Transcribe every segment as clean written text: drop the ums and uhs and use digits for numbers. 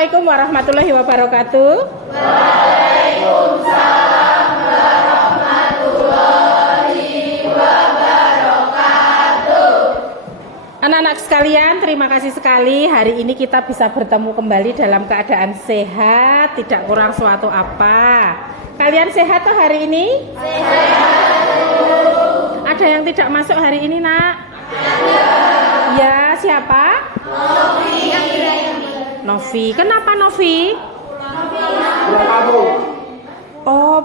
Assalamualaikum warahmatullahi wabarakatuh. Waalaikumsalam warahmatullahi wabarakatuh. Anak-anak sekalian, terima kasih sekali hari ini kita bisa bertemu kembali dalam keadaan sehat, tidak kurang suatu apa. Kalian sehat toh hari ini? Sehat. Ada yang tidak masuk hari ini, Nak? Ya, siapa? Novi. Kenapa Novi? Pulang kampung. Oh,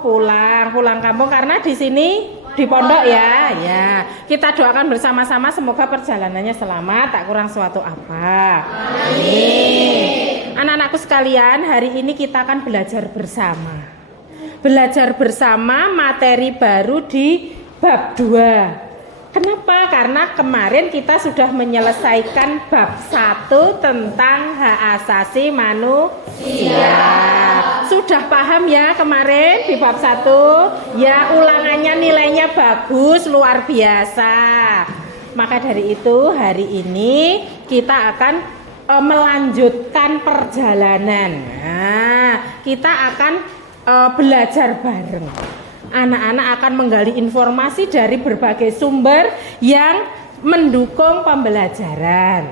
pulang kampung karena di sini di pondok ya. Ya, kita doakan bersama-sama semoga perjalanannya selamat, tak kurang suatu apa. Amin. Anak-anakku sekalian, hari ini kita akan belajar bersama. Belajar bersama materi baru di bab 2. Kenapa? Karena kemarin kita sudah menyelesaikan bab 1 tentang hak asasi manusia. Sudah paham ya kemarin di bab 1? Ya, ulangannya nilainya bagus, luar biasa. Maka dari itu hari ini kita akan melanjutkan perjalanan. Nah, kita akan belajar bareng. Anak-anak akan menggali informasi dari berbagai sumber yang mendukung pembelajaran.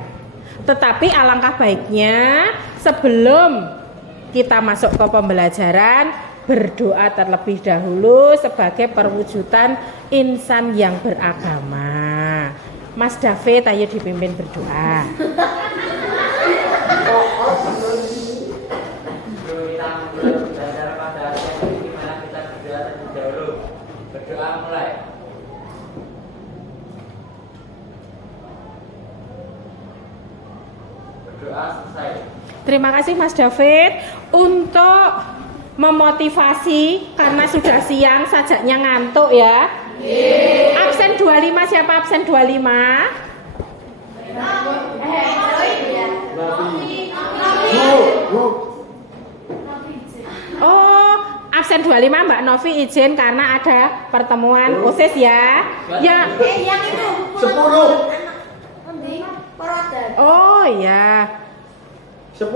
Tetapi alangkah baiknya sebelum kita masuk ke pembelajaran, berdoa terlebih dahulu sebagai perwujudan insan yang beragama. Mas David, ayo dipimpin berdoa. Berdoa mulai. Berdoa selesai. Terima kasih Mas David untuk memotivasi karena sudah siang sajaknya ngantuk ya. Absen 25 siapa absen 25? Oh, absen 25 Mbak Novi izin karena ada pertemuan OSIS ya. Ya. Yang itu 10. Oh ya. 10.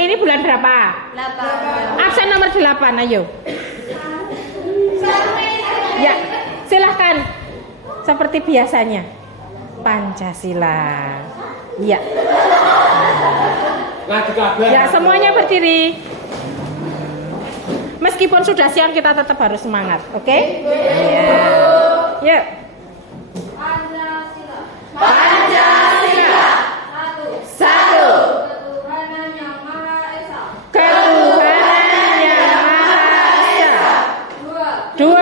Ini bulan berapa? 8. Absen nomor 8, ayo. Ya, silahkan. Seperti biasanya. Pancasila. Ya. Ngaji kabar. Ya, semuanya berdiri. Meskipun sudah siang kita tetap harus semangat, oke? Ya. Ya. Pancasila. Pancasila. Satu. Ketuhanan yang Maha Esa. Ketuhanan yang Maha Esa. 2.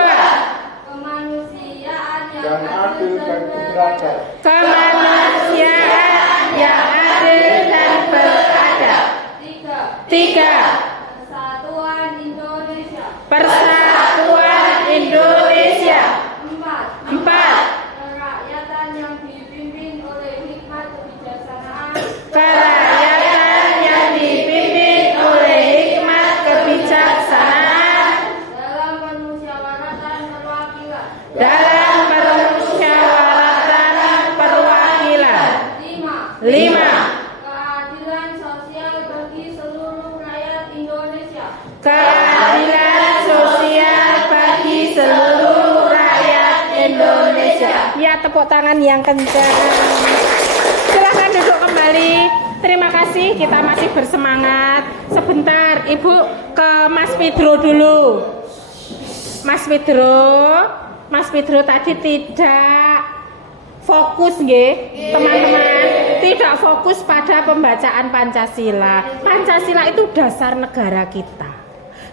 Kemanusiaan yang Dan adil dan beradab. Kemanusiaan yang adil dan beradab. 3. Persatuan Indonesia. Persatuan Indonesia. 4. Kerakyatan yang dipimpin oleh hikmat kebijaksanaan. Kerakyatan yang dipimpin oleh hikmat kebijaksanaan Dalam permusyawaratan perwakilan. dalam permusyawaratan perwakilan. 5. Keadilan sosial bagi seluruh rakyat Indonesia. Keadilan sosial bagi seluruh rakyat Indonesia. Ya, tepuk tangan yang kencang. Silahkan duduk kembali. Terima kasih, kita masih bersemangat. Sebentar, Ibu ke Mas Pedro dulu. Mas Pedro tadi tidak fokus nggih, teman-teman. Tidak fokus pada pembacaan Pancasila. Pancasila itu dasar negara kita.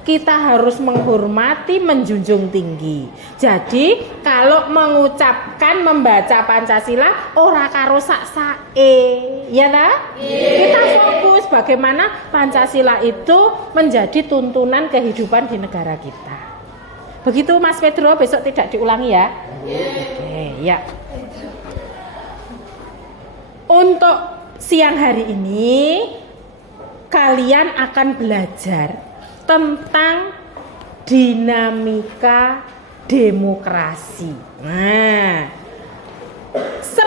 Kita harus menghormati, menjunjung tinggi. Jadi, kalau mengucapkan membaca Pancasila ora karo sak-sake, ya ta? Kita fokus bagaimana Pancasila itu menjadi tuntunan kehidupan di negara kita. Begitu Mas Pedro, besok tidak diulangi ya. Oke, ya. Untuk siang hari ini kalian akan belajar tentang dinamika demokrasi. Nah,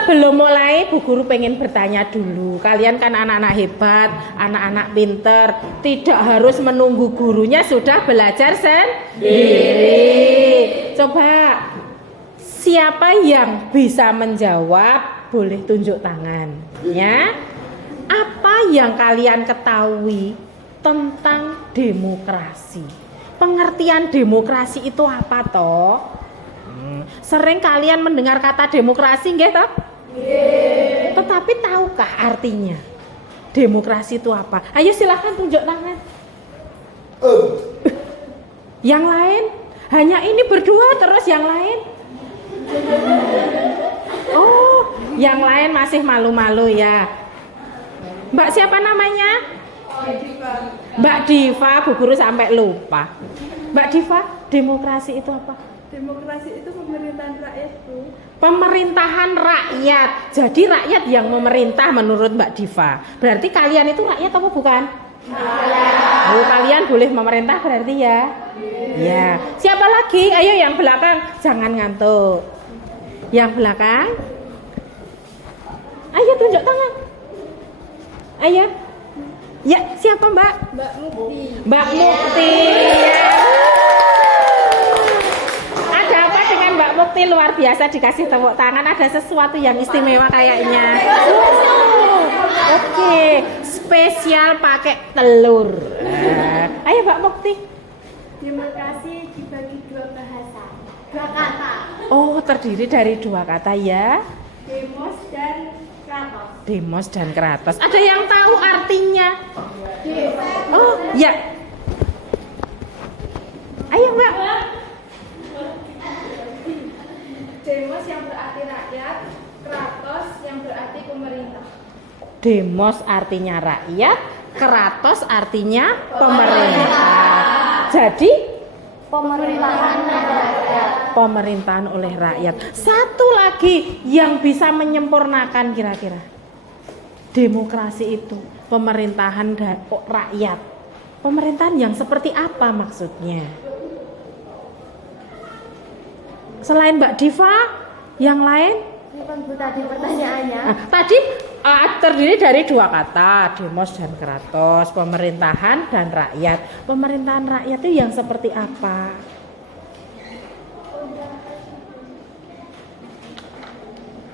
Sebelum mulai, Bu Guru pengen bertanya dulu. Kalian kan anak-anak hebat, anak-anak pinter. Tidak harus menunggu gurunya sudah belajar sendiri. Coba, siapa yang bisa menjawab? Boleh tunjuk tangan. Ya. Apa yang kalian ketahui tentang demokrasi? Pengertian demokrasi itu apa toh? Sering kalian mendengar kata demokrasi nggih toh? Tetapi tahukah artinya? Demokrasi itu apa? Ayo silahkan tunjuk tangan. Yang lain? Hanya ini berdua terus yang lain? Oh, yang lain masih malu-malu ya. Mbak siapa namanya? Mbak Diva, Bu Guru sampai lupa. Mbak Diva, demokrasi itu apa? Demokrasi itu pemerintahan rakyat, Bu. Pemerintahan rakyat. Jadi rakyat yang memerintah menurut Mbak Diva. Berarti kalian itu rakyat apa bukan? Oh, kalian boleh memerintah berarti ya? Ya. Siapa lagi? Ayo yang belakang, jangan ngantuk. Yang belakang? Ayo tunjuk tangan. Ayo. Ya, siapa Mbak? Mbak Mukti. Mbak Mukti. Ya. Ada apa dengan Mbak Mukti? Luar biasa, dikasih tepuk tangan. Ada sesuatu yang istimewa kayaknya. Oke, spesial pakai telur. Ayo Mbak Mukti. Demokrasi dibagi dua bahasa. Dua kata. Oh, terdiri dari dua kata ya. Demos dan kratos. Demos dan kratos. Ada yang tahu artinya? Oh, ya. Ayo Mbak. Demos yang berarti rakyat, kratos yang berarti pemerintah. Demos artinya rakyat, kratos artinya pemerintah. Jadi pemerintahan oleh rakyat. Satu lagi yang bisa menyempurnakan kira-kira. Demokrasi itu pemerintahan rakyat. Pemerintahan yang seperti apa maksudnya? Selain Mbak Diva, yang lain? Tadi pertanyaannya. Tadi terdiri dari dua kata, demos dan kratos, pemerintahan dan rakyat. Pemerintahan rakyat itu yang seperti apa?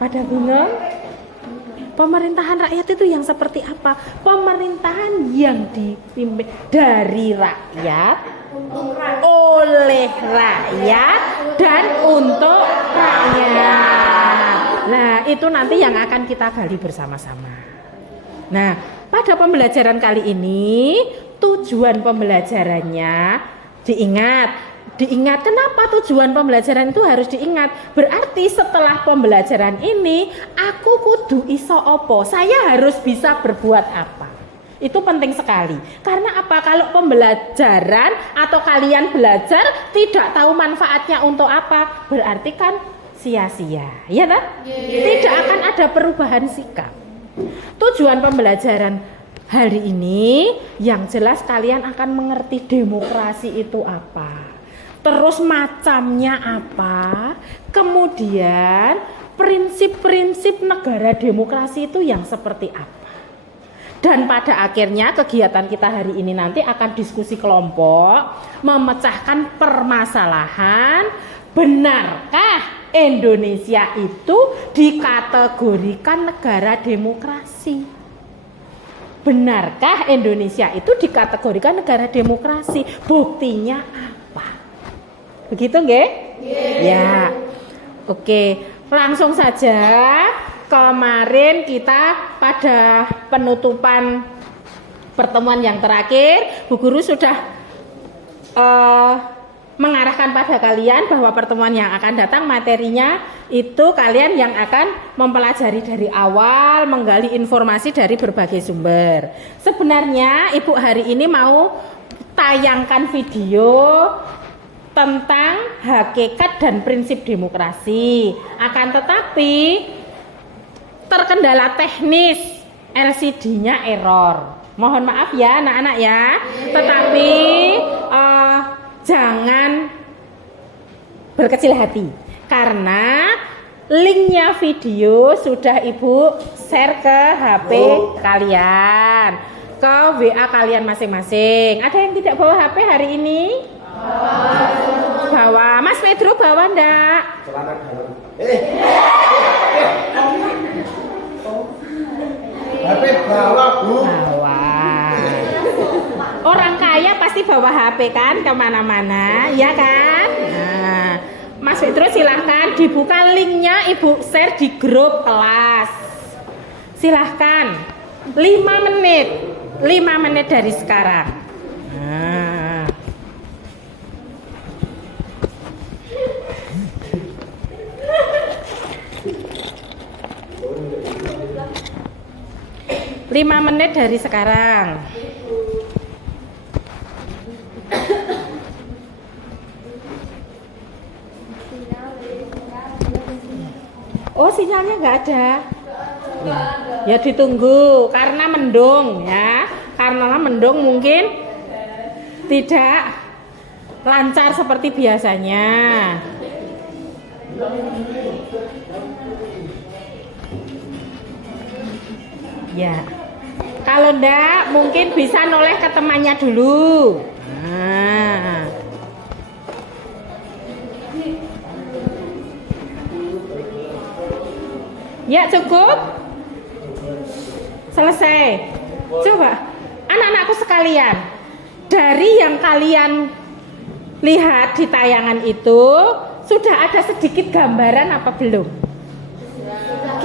Pada bingung? Pemerintahan rakyat itu yang seperti apa? Pemerintahan yang dipimpin dari rakyat, oleh rakyat, dan untuk rakyat. Nah, itu nanti yang akan kita gali bersama-sama. Nah, pada pembelajaran kali ini, tujuan pembelajarannya diingat kenapa tujuan pembelajaran itu harus diingat. Berarti setelah pembelajaran ini aku kudu iso opo, saya harus bisa berbuat apa. Itu penting sekali. Karena apa? Kalau pembelajaran atau kalian belajar tidak tahu manfaatnya untuk apa, berarti kan sia-sia, ya tak? Tidak akan ada perubahan sikap. Tujuan pembelajaran hari ini yang jelas kalian akan mengerti demokrasi itu apa. Terus macamnya apa? Kemudian prinsip-prinsip negara demokrasi itu yang seperti apa? Dan pada akhirnya kegiatan kita hari ini nanti akan diskusi kelompok, memecahkan permasalahan, benarkah Indonesia itu dikategorikan negara demokrasi? Benarkah Indonesia itu dikategorikan negara demokrasi? Buktinya apa? Begitu nggih? Ya. Oke, langsung saja. Kemarin kita pada penutupan pertemuan yang terakhir, Bu Guru sudah mengarahkan pada kalian bahwa pertemuan yang akan datang materinya itu kalian yang akan mempelajari dari awal, menggali informasi dari berbagai sumber. Sebenarnya Ibu hari ini mau tayangkan video tentang hakikat dan prinsip demokrasi. Akan tetapi terkendala teknis, LCD-nya error. Mohon maaf ya anak-anak ya. Tetapi jangan berkecil hati karena linknya video sudah Ibu share ke HP kalian, ke WA kalian masing-masing. Ada yang tidak bawa HP hari ini? Bawa. Mas Pedro bawa ndak? Celana dalam. HP bawa, Bu. Bawa. Orang kaya pasti bawa HP kan kemana-mana, ya kan? Nah, Mas Pedro silahkan dibuka linknya, Ibu share di grup kelas. Silahkan 5 menit 5 menit dari sekarang. Nah. Lima menit dari sekarang. Oh, sinyalnya nggak ada. Ya ditunggu karena mendung ya. Karena mendung mungkin tidak lancar seperti biasanya. Ya. Kalau ndak mungkin bisa noleh ke temannya dulu. Nah. Ya cukup. Selesai. Coba anak-anakku sekalian, dari yang kalian lihat di tayangan itu sudah ada sedikit gambaran apa belum?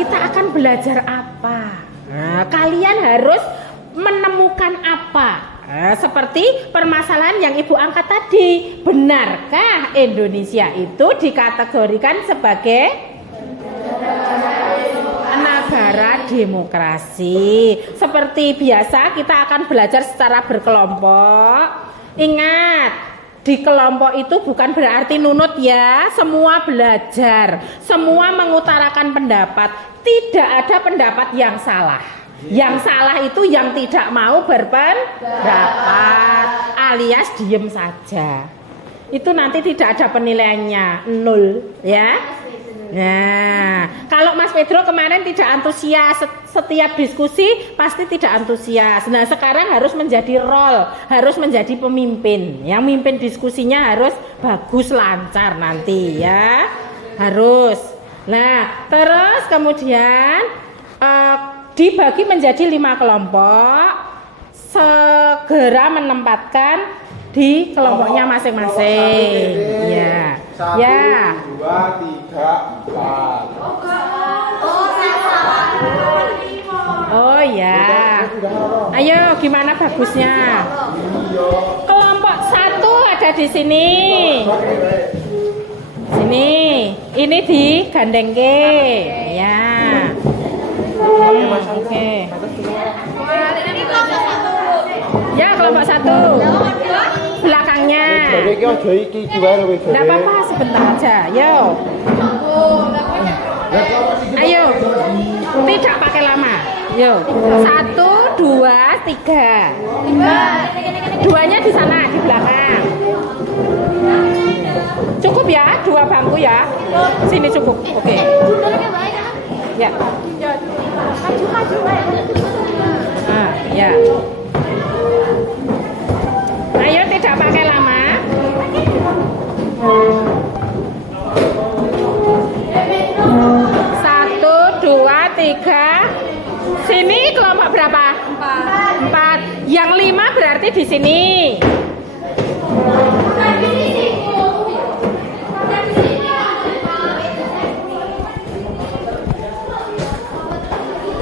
Kita akan belajar apa? Nah, kalian harus menemukan apa? Nah, seperti permasalahan yang Ibu angkat tadi. Benarkah Indonesia itu dikategorikan sebagai negara demokrasi? Seperti biasa kita akan belajar secara berkelompok. Ingat, di kelompok itu bukan berarti nunut ya. Semua belajar, semua mengutarakan pendapat. Tidak ada pendapat yang salah. Yang salah itu yang tidak mau berpendapat alias diem saja. Itu nanti tidak ada penilaiannya, 0 ya. Nah, kalau Mas Pedro kemarin tidak antusias, setiap diskusi pasti tidak antusias. Nah, sekarang harus menjadi role, harus menjadi pemimpin. Yang mimpin diskusinya harus bagus, lancar nanti ya. Harus. Nah, terus kemudian dibagi menjadi 5 kelompok. Segera menempatkan di kelompoknya masing-masing. Ya. 1, Ya. 2, 3, 4. Oh ya. Ayo, gimana bagusnya? Kelompok 1 ada di sini. Sini. Ini digandengke. Ya. Oke. Ya, kelompok 1. Belakangnya. Enggak apa-apa, sebentar aja. Yo. Ayo. Tidak pakai lama. Yo. 1, 2, 3. 2-nya di sana di belakang. Cukup ya, 2 bangku ya. Sini cukup. Oke. Ya. Ah, ya. Ayo tidak pakai lama. 1, 2, 3. Sini kelompok berapa? 4. Yang 5 berarti di sini.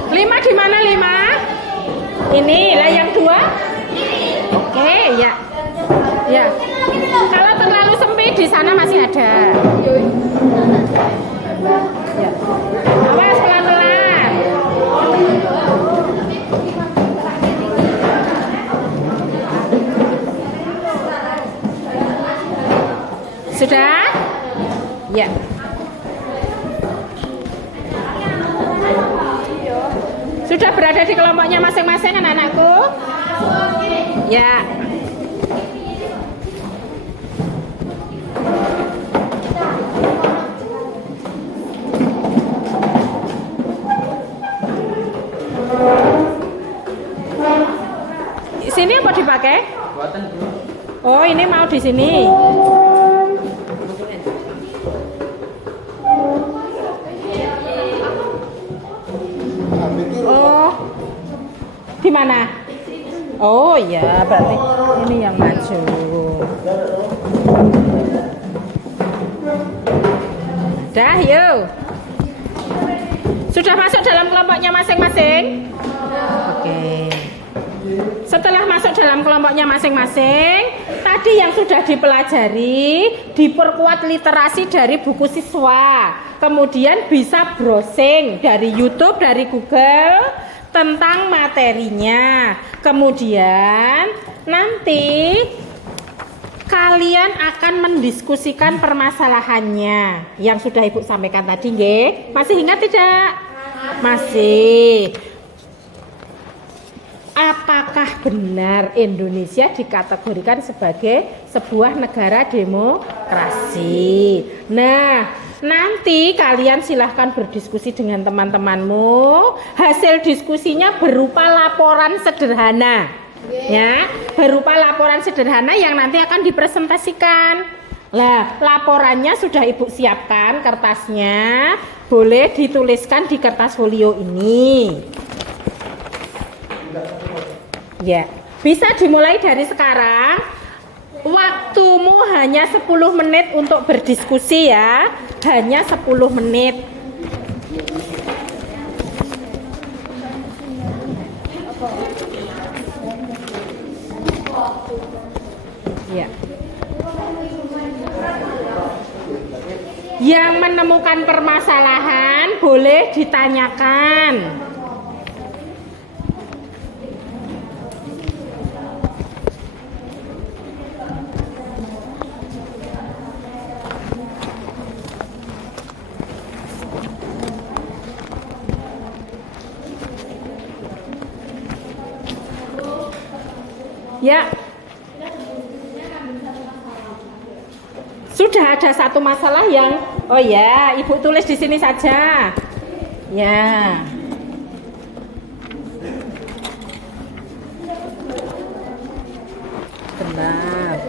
Lima di mana 5? Ini lah yang 2. Oke, ya. Ya. Kalau terlalu sempit di sana masih ada. Ya. Awas pelan-pelan. Sudah? Ya. Sudah berada di kelompoknya masing-masing anak-anakku? Ya. pakai? Oh, ini mau di sini. Oh, di mana? Oh ya, berarti ini yang maju. Dah, yuk. Sudah masuk dalam kelompoknya masing-masing? Oke. Setelah masuk dalam kelompoknya masing-masing, tadi yang sudah dipelajari, diperkuat literasi dari buku siswa. Kemudian bisa browsing dari YouTube, dari Google tentang materinya. Kemudian nanti kalian akan mendiskusikan permasalahannya yang sudah Ibu sampaikan tadi, nggih? Masih ingat tidak? Masih. Apakah benar Indonesia dikategorikan sebagai sebuah negara demokrasi? Nah, nanti kalian silahkan berdiskusi dengan teman-temanmu. Hasil diskusinya berupa laporan sederhana. Ya, berupa laporan sederhana yang nanti akan dipresentasikan. Lah, laporannya sudah Ibu siapkan kertasnya. Boleh dituliskan di kertas folio ini. Ya, bisa dimulai dari sekarang. Waktumu hanya 10 menit untuk berdiskusi ya. Hanya 10 menit. Ya. Yang menemukan permasalahan boleh ditanyakan. Ya. Sudah ada satu masalah yang oh ya, Ibu tulis di sini saja. Ya. Benar.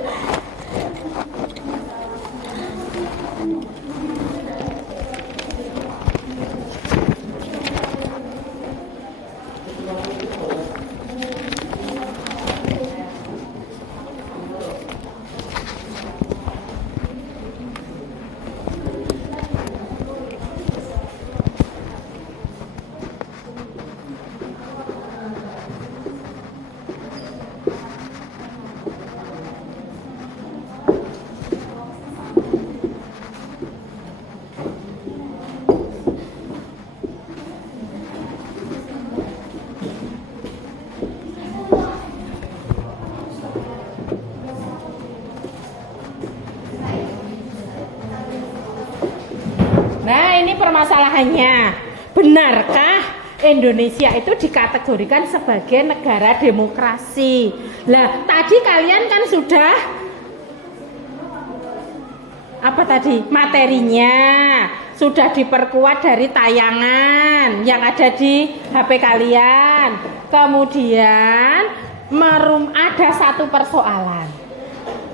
Nah, ini permasalahannya. Benarkah Indonesia itu dikategorikan sebagai negara demokrasi? Lah, tadi kalian kan sudah apa tadi? Materinya sudah diperkuat dari tayangan yang ada di HP kalian. Kemudian ada satu persoalan.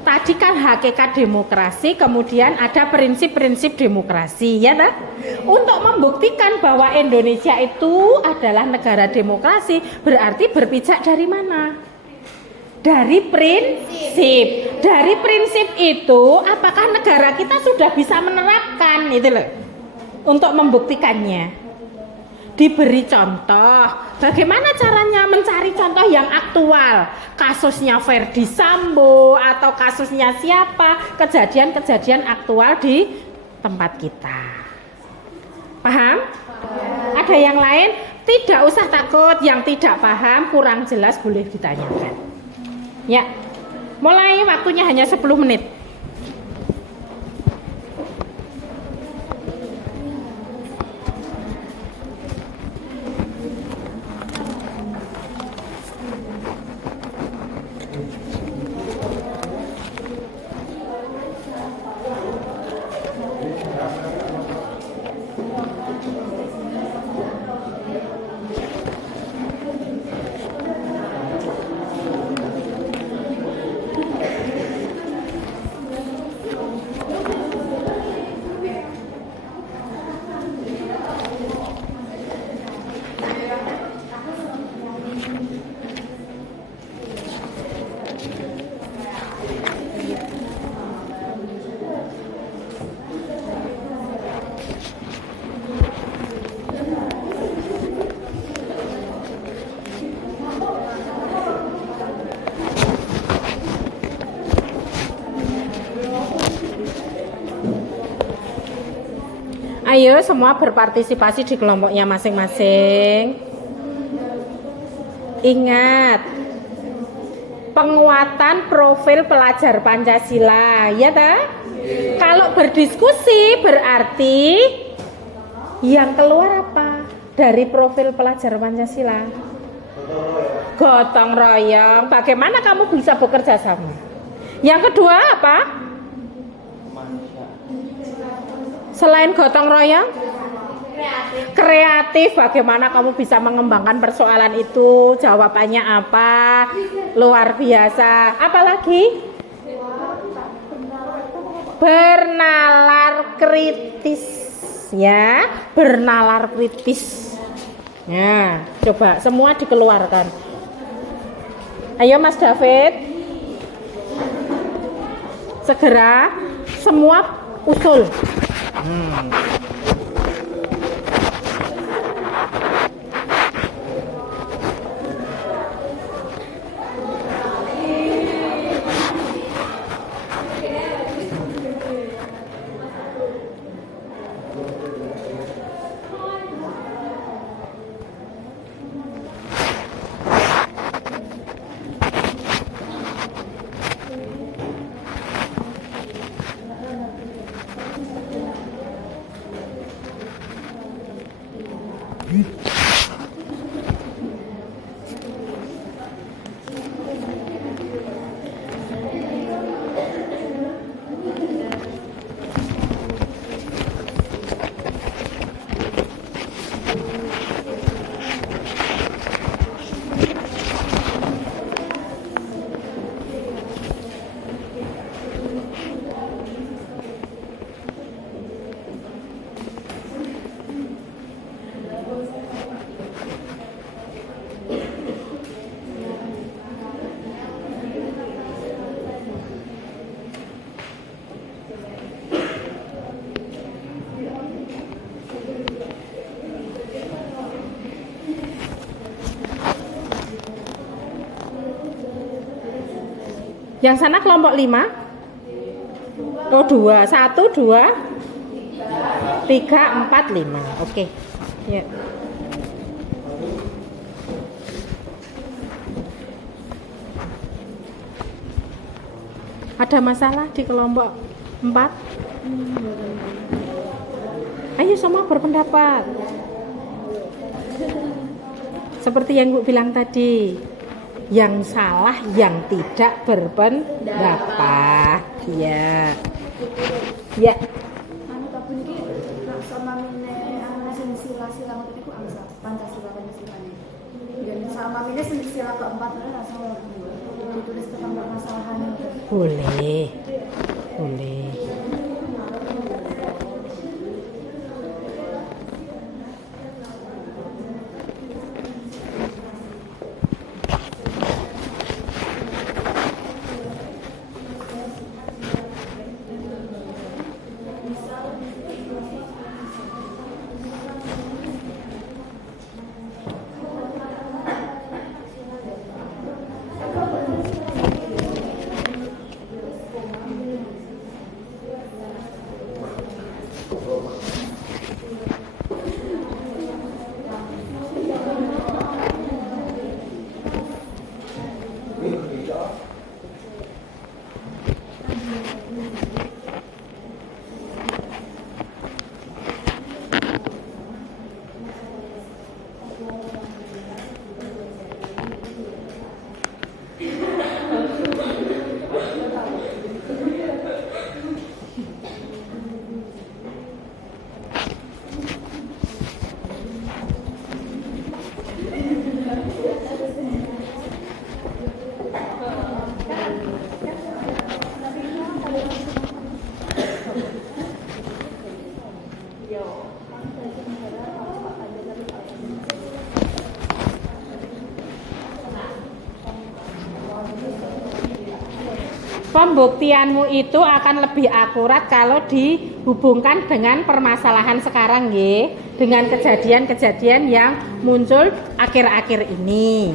Tadi kan hakikat demokrasi, kemudian ada prinsip-prinsip demokrasi, ya tak? Untuk membuktikan bahwa Indonesia itu adalah negara demokrasi, berarti berpijak dari mana? Dari prinsip. Dari prinsip itu, apakah negara kita sudah bisa menerapkan itu loh? Untuk membuktikannya. Diberi contoh, bagaimana caranya mencari contoh yang aktual, kasusnya Ferdi Sambo atau kasusnya siapa, kejadian-kejadian aktual di tempat kita. Paham? Ada yang lain? Tidak usah takut, yang tidak paham, kurang jelas boleh ditanyakan. Ya, mulai waktunya hanya 10 menit. Ayo semua berpartisipasi di kelompoknya masing-masing. Ingat, penguatan profil pelajar Pancasila, ya ta? Kalau berdiskusi berarti yang keluar apa dari profil pelajar Pancasila? Gotong royong. Bagaimana kamu bisa bekerja sama? Yang kedua apa? Selain gotong royong, kreatif. Bagaimana kamu bisa mengembangkan persoalan itu? Jawabannya apa? Luar biasa. Apalagi? Bernalar kritis, ya. Bernalar kritis. Ya, coba semua dikeluarkan. Ayo Mas David. Segera semua usul. Yang sana kelompok 5. Oh 2, 1, 2, 3, 4, 5. Oke. Ya. Ada masalah di kelompok 4? Ayo semua berpendapat. Seperti yang Bu bilang tadi, yang salah yang tidak berpendapat. Ya. Ya. Anu tak puniki nak sama mine anu sila ngoten iku angsa Pancasila Pancasilane. Dan sama mine sila keempat rasa ditulis tentang permasalahan itu. Boleh. Boleh. Pembuktianmu itu akan lebih akurat kalau dihubungkan dengan permasalahan sekarang, nggih, dengan kejadian-kejadian yang muncul akhir-akhir ini.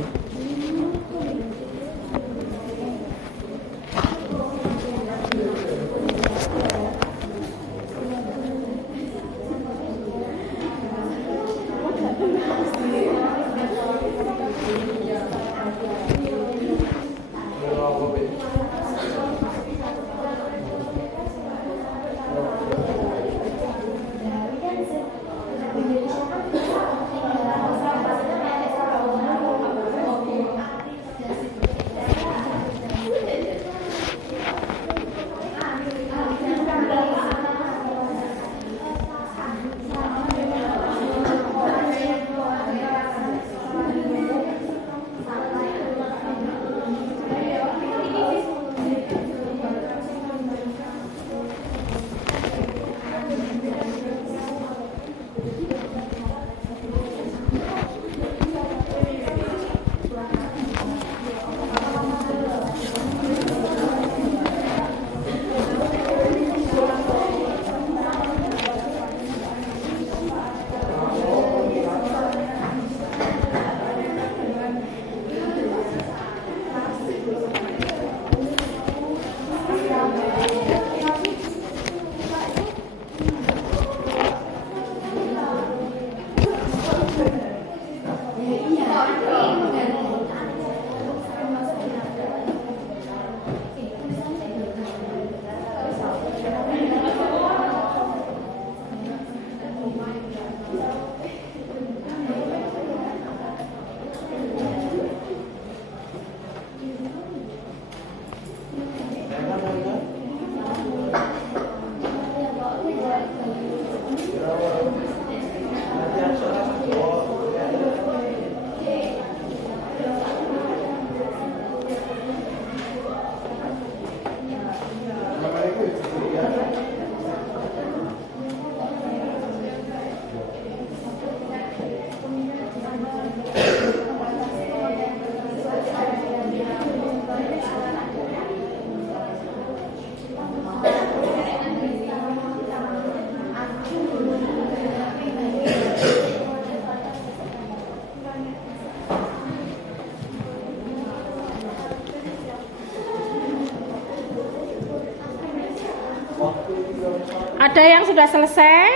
Ada yang sudah selesai?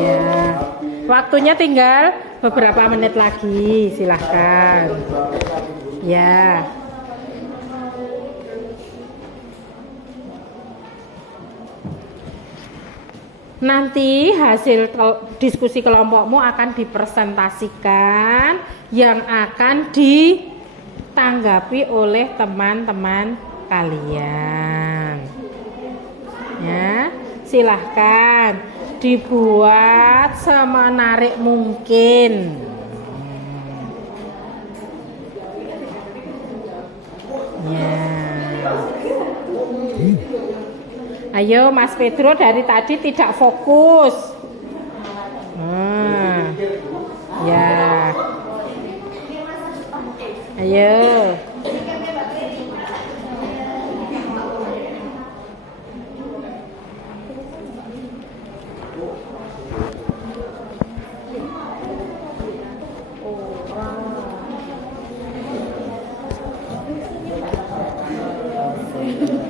Ya. Waktunya tinggal beberapa menit lagi, silahkan. Ya. Nanti hasil diskusi kelompokmu akan dipresentasikan yang akan ditanggapi oleh teman-teman kalian. Ya, silahkan dibuat semenarik mungkin. Ya. Ayo Mas Pedro, dari tadi tidak fokus. Ya. Ayo.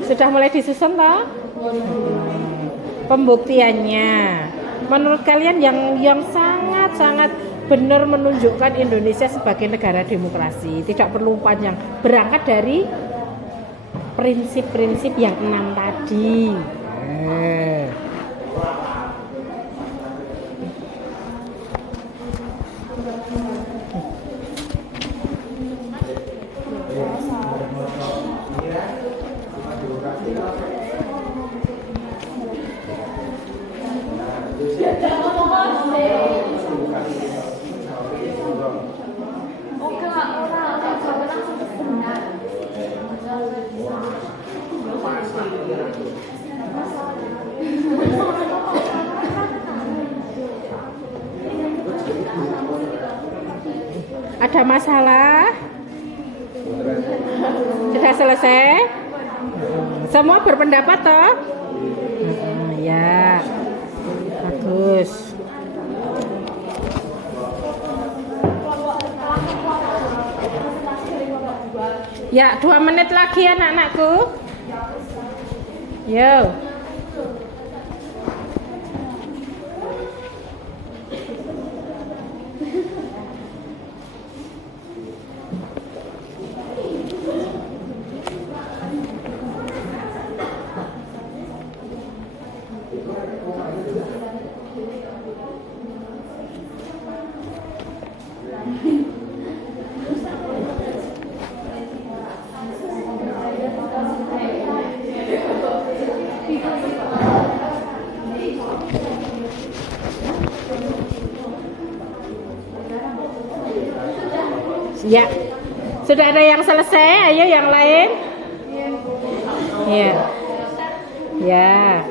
Sudah mulai disusun toh? Pembuktiannya menurut kalian yang sangat-sangat benar menunjukkan Indonesia sebagai negara demokrasi, tidak perlu panjang, berangkat dari prinsip-prinsip yang 6 tadi. Ada masalah? Sudah selesai? Semua berpendapat toh? Ya, bagus. Ya, 2 menit lagi anak-anakku. Yo. Ya, sudah ada yang selesai, ayo yang lain. Ya, ya.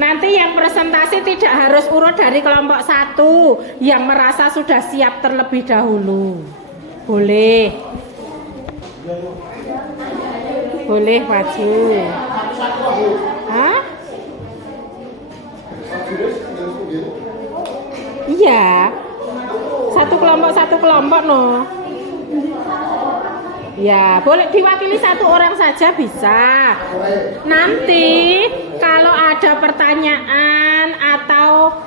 Nanti yang presentasi tidak harus urut dari kelompok 1 yang merasa sudah siap terlebih dahulu. Boleh. Boleh maju. Hah? Iya. Satu kelompok no. Ya, boleh diwakili 1 orang saja bisa. Nanti kalau ada pertanyaan atau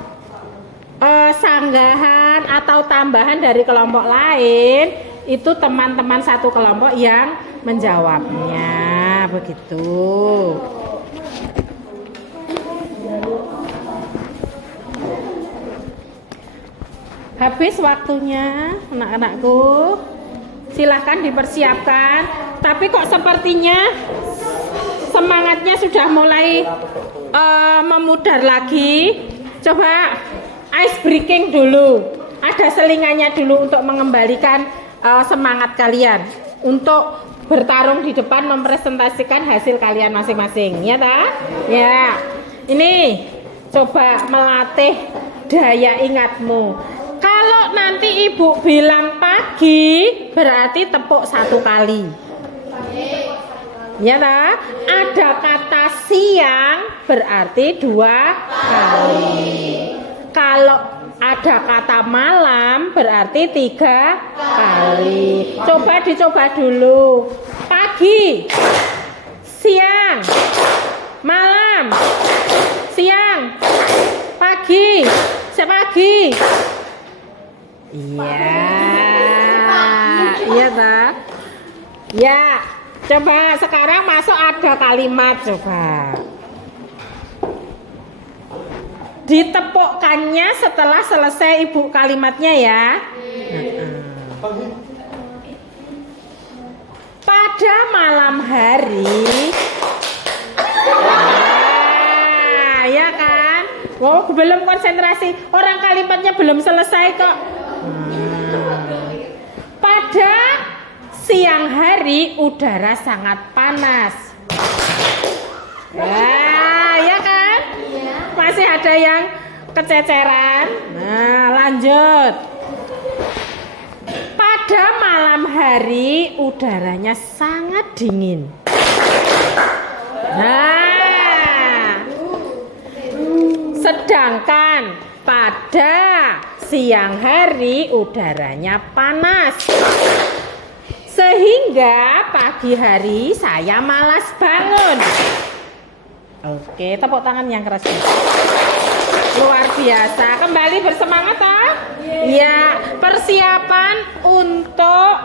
sanggahan atau tambahan dari kelompok lain, itu teman-teman 1 kelompok yang menjawabnya, begitu. Habis waktunya, anak-anakku. Silahkan dipersiapkan. Tapi kok sepertinya semangatnya sudah mulai memudar lagi. Coba ice breaking dulu. Ada selingannya dulu untuk mengembalikan semangat kalian untuk bertarung di depan, mempresentasikan hasil kalian masing-masing, ya ta? Ya. Ini coba melatih daya ingatmu. Kalau nanti ibu bilang pagi, berarti tepuk 1 kali. Ya ta? Ada kata siang, berarti 2 kali. Kalau ada kata malam berarti 3 kali. Coba dicoba dulu. Pagi, siang, malam, siang, pagi, sepagi. Iya, iya tak? Ya, coba sekarang masuk ada kalimat coba. Ditepukkannya setelah selesai ibu kalimatnya ya. Pada malam hari. Nah, ya kan? Wow, belum konsentrasi. Orang kalimatnya belum selesai kok. Pada siang hari udara sangat panas. Ya kan? Masih ada yang kececeran. Nah, lanjut. Pada malam hari udaranya sangat dingin. Nah, sedangkan pada siang hari udaranya panas. Sehingga pagi hari saya malas bangun. Oke, tepuk tangan yang keras. Luar biasa. Kembali bersemangat, ah? Ya, persiapan untuk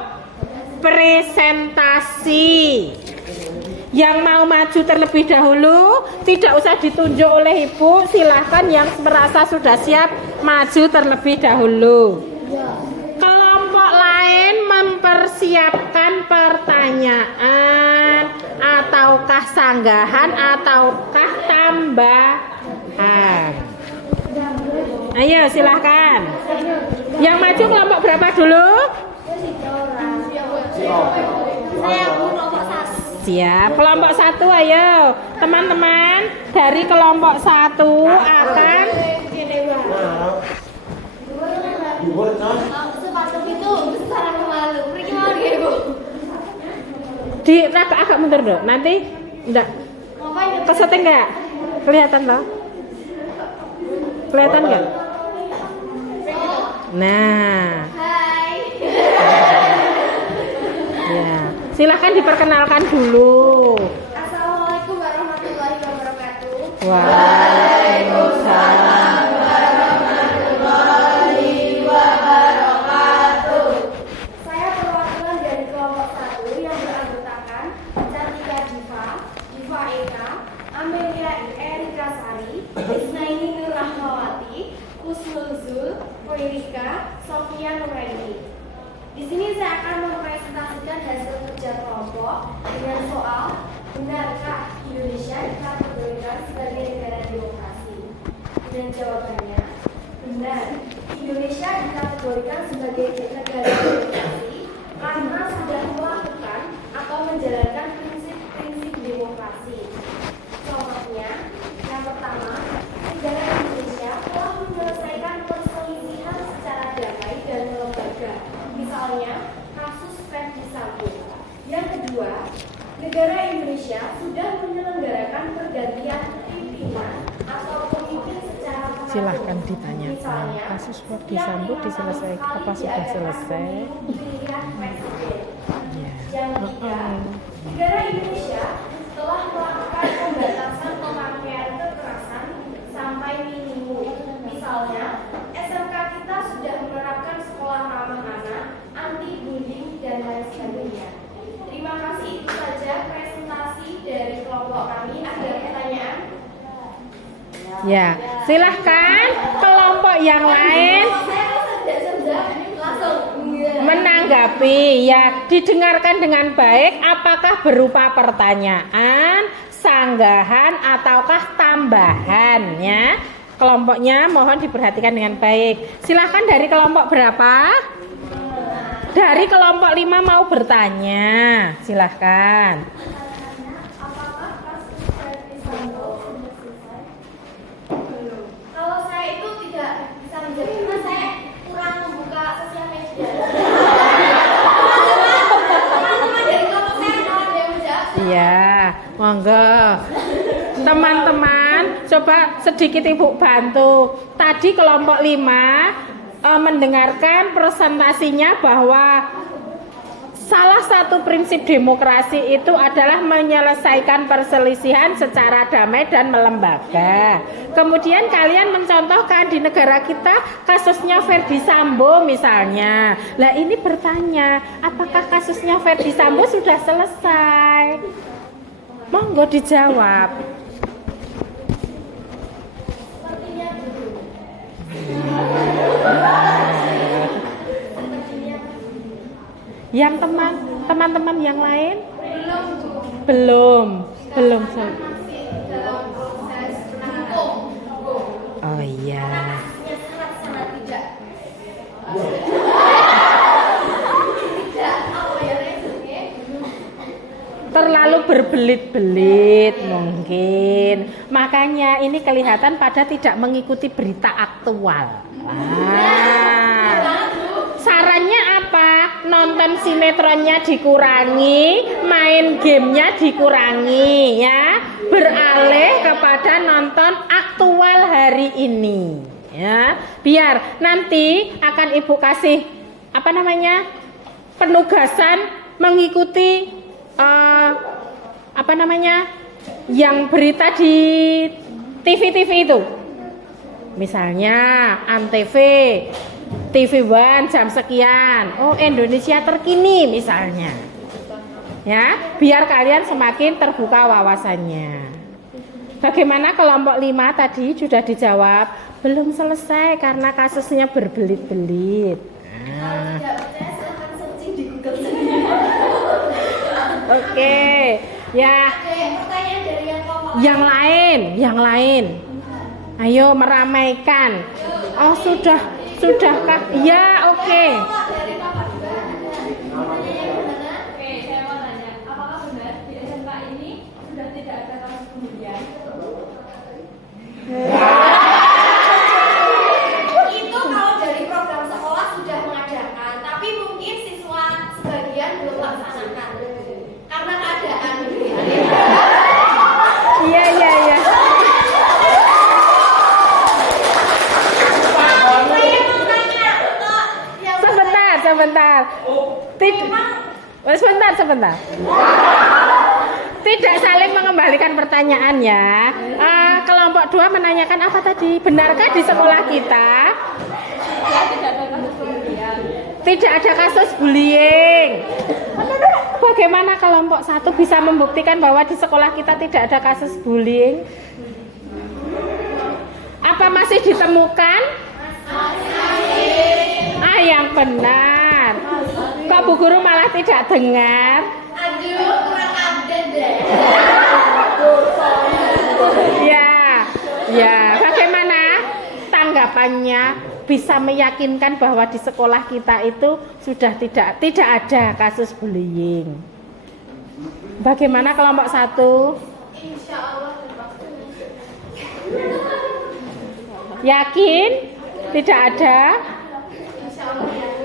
presentasi. Yang mau maju terlebih dahulu, tidak usah ditunjuk oleh ibu. Silahkan yang merasa sudah siap maju terlebih dahulu. Kelompok lain mempersiapkan pertanyaan, ataukah sanggahan, ataukah tambahan. Ayo silahkan. Yang maju kelompok berapa dulu? Siap, kelompok 1 ayo. Teman-teman dari kelompok 1 akan sepatu itu besar aku malu. Pergi mau dia Bu. di agak mundur dong. Nanti enggak kesetting enggak? Kelihatan toh? Kelihatan enggak? Nah. Hai. Ya, silahkan diperkenalkan dulu. Assalamualaikum warahmatullahi wabarakatuh. Waalaikumsalam. Saya perwakilan dari kelompok 1 yang beranggotakan Cantika Diva, Diva Eka, Amelia Erika Sari, Isnaini Nur Rahmawati, Husnul Zul, Koirika, Sofia Nuraini. Di sini saya akan mempresentasikan hasil kerja kelompok dengan soal benarkah Indonesia dikategorikan sebagai negara demokrasi? Dan jawabannya benar. Indonesia dikategorikan sebagai negara demokrasi karena sudah melakukan atau menjalankan prinsip-prinsip demokrasi. Contohnya, yang pertama, negara Indonesia telah menyelesaikan perselisihan secara damai dan lembaga. Misalnya, kasus Verdi Sambo. Yang kedua, negara Indonesia sudah menyelenggarakan pergantian pimpinan atau pemimpin secara merata. Silahkan ditanya. Misalnya, Kasus Verdi Sambo diselesaikan apa sudah selesai? Pemilihan presiden. Ya. Yang ketiga, negara Indonesia telah melakukan pembatasan pemakaian kekerasan sampai minimum. Misalnya, SMK kita sudah menerapkan sekolah ramah anak, anti bullying dan lain sebagainya. Terima kasih, itu saja presentasi dari kelompok kami. Ada pertanyaan? Ya, silahkan kelompok yang lain menanggapi. Ya, didengarkan dengan baik. Apakah berupa pertanyaan, sanggahan, ataukah tambahan? Ya, kelompoknya mohon diperhatikan dengan baik. Silahkan dari kelompok berapa? Dari kelompok 5 mau bertanya. Silahkan. Apakah kasus Verdi Sambo sudah selesai? Belum. Kalau saya itu tidak bisa menjawab karena saya kurang membuka sosial media. Teman-teman dari kelompok saya ada yang menjawab. Iya, monggo. Teman-teman, coba sedikit Ibu bantu. Tadi kelompok 5 mendengarkan presentasinya bahwa salah satu prinsip demokrasi itu adalah menyelesaikan perselisihan secara damai dan melembaga. Kemudian kalian mencontohkan di negara kita kasusnya Ferdi Sambo misalnya. Lah ini bertanya, apakah kasusnya Ferdi Sambo sudah selesai? Monggo dijawab. Yang teman-teman yang lain belum. Oh iya. Terlalu berbelit-belit mungkin. Makanya ini kelihatan pada tidak mengikuti berita aktual. Sarannya apa? Nonton sinetronnya dikurangi, main gamenya dikurangi ya. Beralih kepada nonton aktual hari ini ya. Biar nanti akan Ibu kasih penugasan mengikuti yang berita di TV-TV itu. Misalnya Antv, TV One jam sekian. Oh, Indonesia terkini misalnya. Ya, biar kalian semakin terbuka wawasannya. Bagaimana kelompok 5 tadi sudah dijawab? Belum selesai karena kasusnya berbelit-belit. Kalau tidak percaya silahkan searching di Google sendiri. Oke, ya. Pertanyaan dari Yang lain. Ayo meramaikan. Oh, sudahkah? Ya, oke. Itu kalau dari program sekolah sudah mengajarkan, tapi mungkin siswa sebagian belum laksanakan karena keadaan. Iya. Sebentar. Tidak saling mengembalikan pertanyaan ya. Kelompok 2 menanyakan apa tadi? Benarkah di sekolah kita tidak ada kasus bullying? Bagaimana kelompok 1 bisa membuktikan bahwa di sekolah kita tidak ada kasus bullying? Apa masih ditemukan? Yang benar. Kok Bu Guru malah tidak dengar? Aduh, kurang update deh. Ya. Bagaimana tanggapannya? Bisa meyakinkan bahwa di sekolah kita itu sudah tidak ada kasus bullying. Bagaimana kelompok 1? Insya Allah. Yakin? Tidak ada? Insya Allah yakin.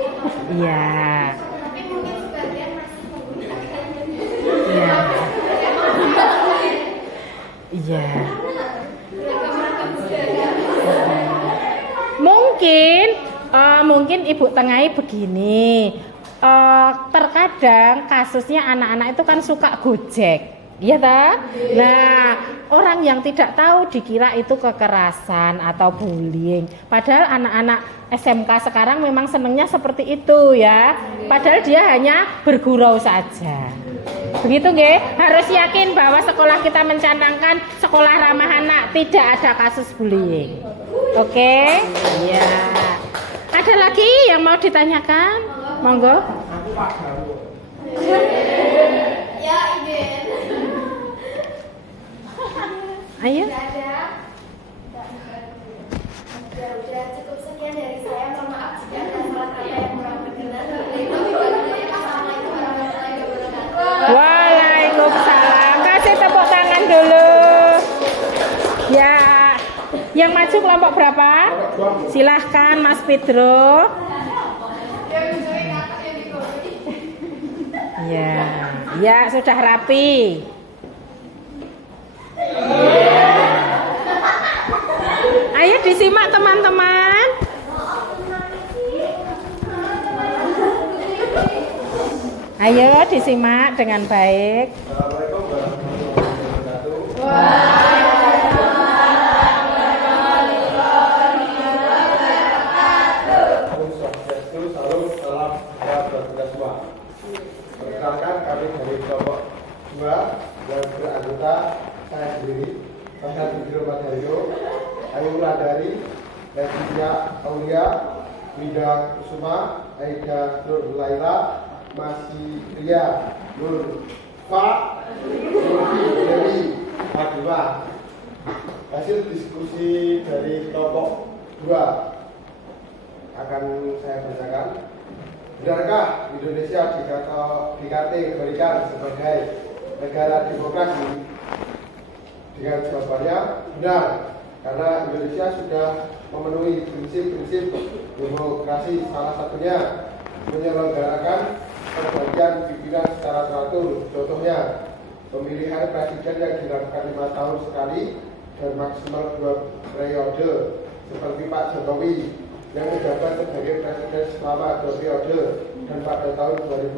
Iya. Tapi mungkin sebagian masih menggunakan. Iya. Mungkin Ibu tengahi begini. Terkadang kasusnya anak-anak itu kan suka gojek. Iya toh? Nah, orang yang tidak tahu dikira itu kekerasan atau bullying. Padahal anak-anak SMK sekarang memang senangnya seperti itu ya. Padahal dia hanya bergurau saja. Begitu nggih? Harus yakin bahwa sekolah kita mencanangkan sekolah ramah anak, tidak ada kasus bullying. Oke? Iya. Ada lagi yang mau ditanyakan? Monggo. Ya, izin. Ayo. Udah cukup sekian dari saya. Mohon maaf jika ada salah kata yang kurang berkenan. Assalamualaikum warahmatullahi wabarakatuh. Waalaikumsalam. Kasih tepuk tangan dulu. Ya. Yang maju kelompok berapa? Silahkan Mas Pedro. Ya, sudah rapi. Ayo disimak teman-teman. Ayo disimak dengan baik. Assalamualaikum warahmatullahi wabarakatuh. Om Swastiastu, salam, salam, buat kita semua. Perkenalkan kami dari kelompok 2 yang beranggota saya sendiri, Pasal Bidro Madario, Ayu Wulandari, Leticia Aulia, Wida Kusuma, Aida Nur Laila, Masih Ria, Nur Fa, Nurfi Dewi, Fatimah. Hasil diskusi dari kelompok 2 akan saya bacakan. Benarkah Indonesia dikategorikan sebagai negara demokrasi? Dengan jawabannya benar, karena Indonesia sudah memenuhi prinsip-prinsip demokrasi, salah satunya menyelenggarakan pergantian pimpinan secara teratur. Contohnya, pemilihan presiden yang dilakukan 5 tahun sekali dan maksimal 2 periode, seperti Pak Jokowi yang menjabat sebagai presiden selama 2 periode, dan pada tahun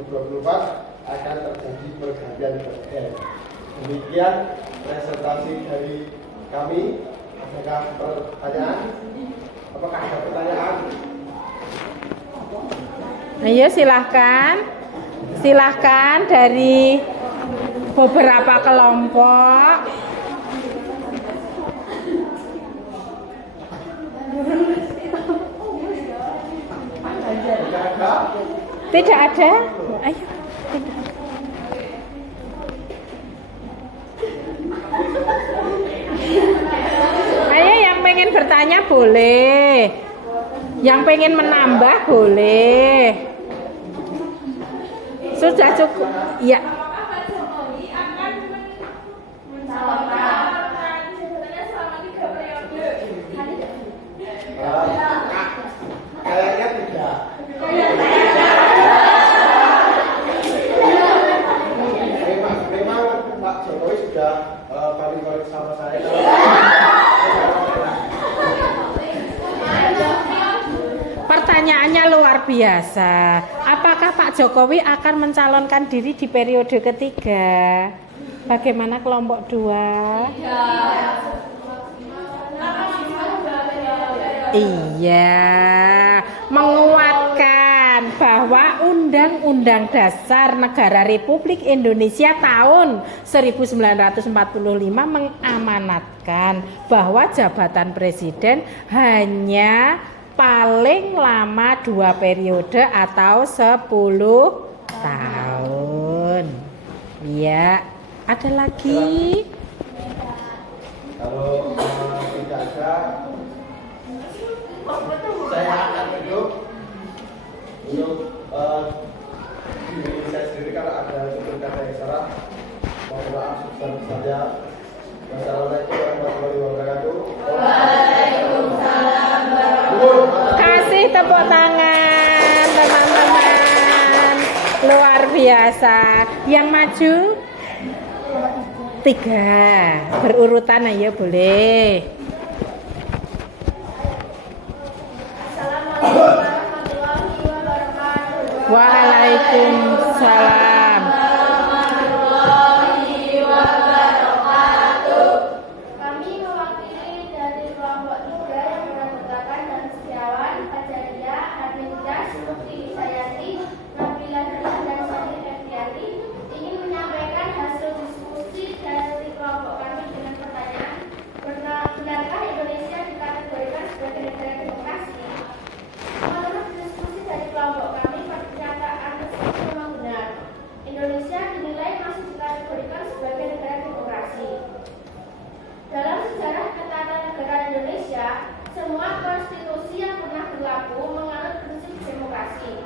2024 akan terjadi pergantian presiden. Demikian presentasi dari kami. Adakah pertanyaan? Apakah ada pertanyaan? Ayo silahkan dari beberapa kelompok. Tidak ada? Ayo. Ayo yang pengen bertanya boleh. Yang pengen menambah boleh. Sudah cukup. Ya. Kayaknya tidak. Memang Pak Jokowi sudah paling korik sama saya. Pertanyaannya luar biasa. Apakah Pak Jokowi akan mencalonkan diri di periode ketiga? Bagaimana kelompok 2? Iya, menguatkan bahwa Undang-Undang Dasar Negara Republik Indonesia tahun 1945 mengamanatkan bahwa jabatan presiden hanya paling lama 2 periode atau 10 tahun. Ya, ada lagi? Kalau tidak ada, saya akan duduk untuk diri saya sendiri. Kalau ada kata yang salah, mohon maaf sebesar-besarnya. Wassalamualaikum warahmatullahi wabarakatuh. Waalaikumsalam warahmatullahi. Kasih tepuk tangan teman-teman. Luar biasa. Yang maju 3. Berurutan aja boleh. Waalaikumsalam. Kami mewakili dari kelompok 3 yang beranggotakan dan setiawan, Fajaria, Hadinda, Sufi Sayati, Nabila Dina, dan Sani Febriati ingin menyampaikan hasil diskusi dari kelompok kami dengan pertanyaan, benarkah Indonesia dikategorikan sebagai negara demokrasi? Menurut diskusi dari kelompok kami, pernyataan tersebut memang benar. Indonesia dinilai masih dikategorikan sebagai negara demokrasi. Dalam sejarah ketatanegaraan Indonesia, semua konstitusi yang pernah berlaku menganut prinsip demokrasi.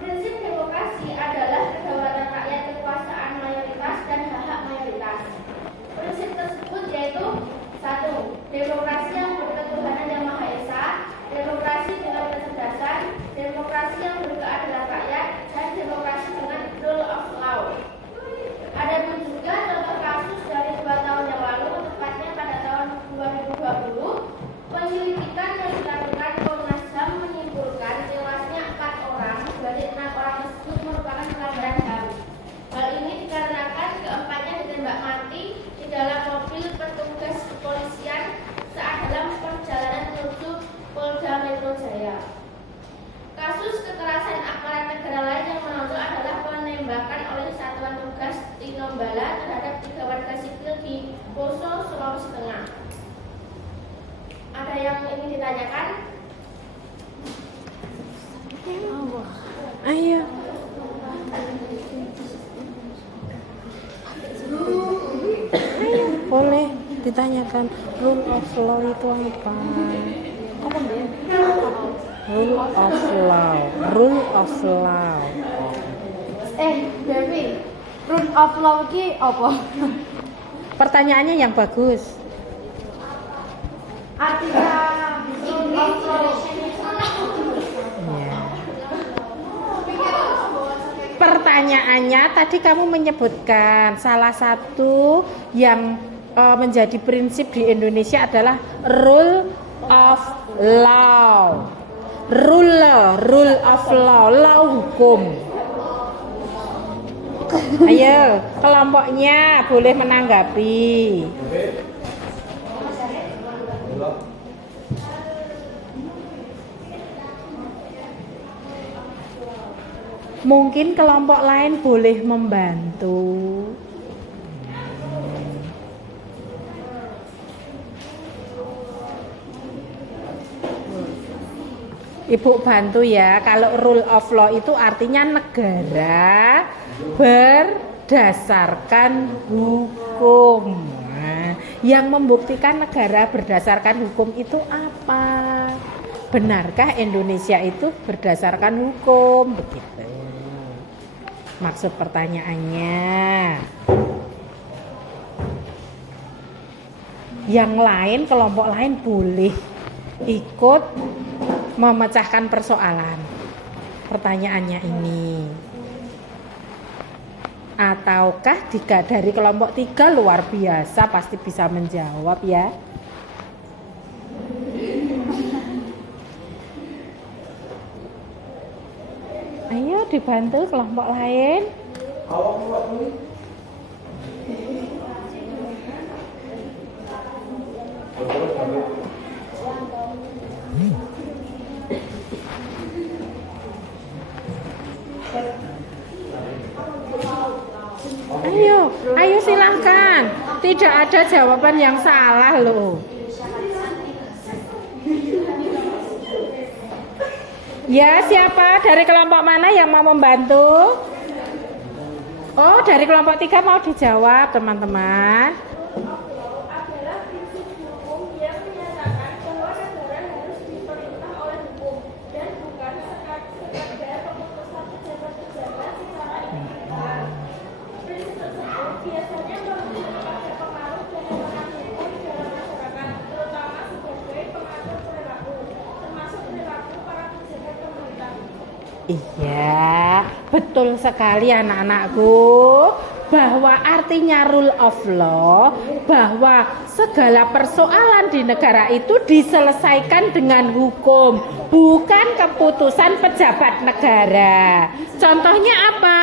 Prinsip demokrasi adalah kedaulatan rakyat, kekuasaan mayoritas, dan hak-hak mayoritas. Prinsip tersebut yaitu 1. Demokrasi yang berketuhanan yang Maha Esa, demokrasi dengan kecerdasan, demokrasi yang berkeadilan rakyat, dan demokrasi dengan rule of law. Ada pun juga contoh kasus dari 2 tahun yang lalu, tepatnya pada tahun 2020, penyelidikan yang dilakukan Komnas HAM menyimpulkan tewasnya 4 orang dari 6 orang tersebut merupakan pelanggaran HAM. Ditanyakan rule of law itu apa? Apa dia? Rule of law. Rule of law. Devi, rule of law ki apa? Pertanyaannya yang bagus. Artinya rule of law. Ya. Pertanyaannya tadi kamu menyebutkan salah satu yang menjadi prinsip di Indonesia adalah rule of law. Rule of law, law hukum. Ayo, kelompoknya boleh menanggapi. Mungkin kelompok lain boleh membantu. Ibu bantu ya. Kalau rule of law itu artinya negara berdasarkan hukum. Nah, yang membuktikan negara berdasarkan hukum itu apa? Benarkah Indonesia itu berdasarkan hukum? Begitu. Maksud pertanyaannya. Yang lain, kelompok lain boleh ikut memecahkan persoalan. Pertanyaannya ini. Ataukah dari kelompok 3 luar biasa pasti bisa menjawab ya? Ayo dibantu kelompok lain. Ayo silahkan. Tidak ada jawaban yang salah loh. Ya, siapa dari kelompok mana yang mau membantu? Oh, dari kelompok 3 mau dijawab, teman-teman. Adalah prinsip hukum yang menyatakan bahwa negara harus diperintah oleh hukum dan bukan sekadar keputusan pejabat-pejabat secara individual. Prinsip tersebut biasanya merujuk pada pengaruh dan wewenang hukum dalam masyarakat, terutama sebagai pengatur perilaku, termasuk perilaku para pejabat pemerintah. Iya, betul sekali anak-anakku. Bahwa artinya rule of law, bahwa segala persoalan di negara itu diselesaikan dengan hukum, bukan keputusan pejabat negara. Contohnya apa?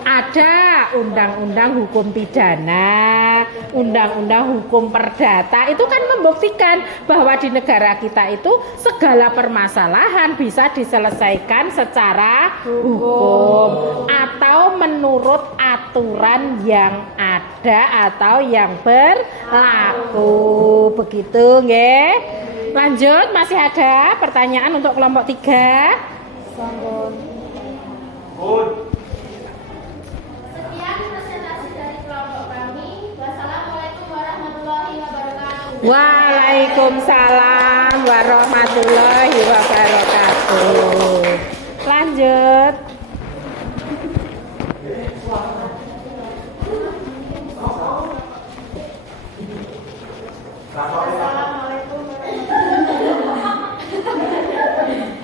Ada undang-undang hukum pidana, undang-undang hukum perdata, itu kan membuktikan bahwa di negara kita itu segala permasalahan bisa diselesaikan secara hukum atau menurut aturan yang ada atau yang berlaku. Begitu nggih. Lanjut, masih ada pertanyaan untuk kelompok 3? Sekian presentasi dari kelompok kami. Wassalamualaikum warahmatullahi wabarakatuh. Waalaikumsalam warahmatullahi wabarakatuh. Lanjut.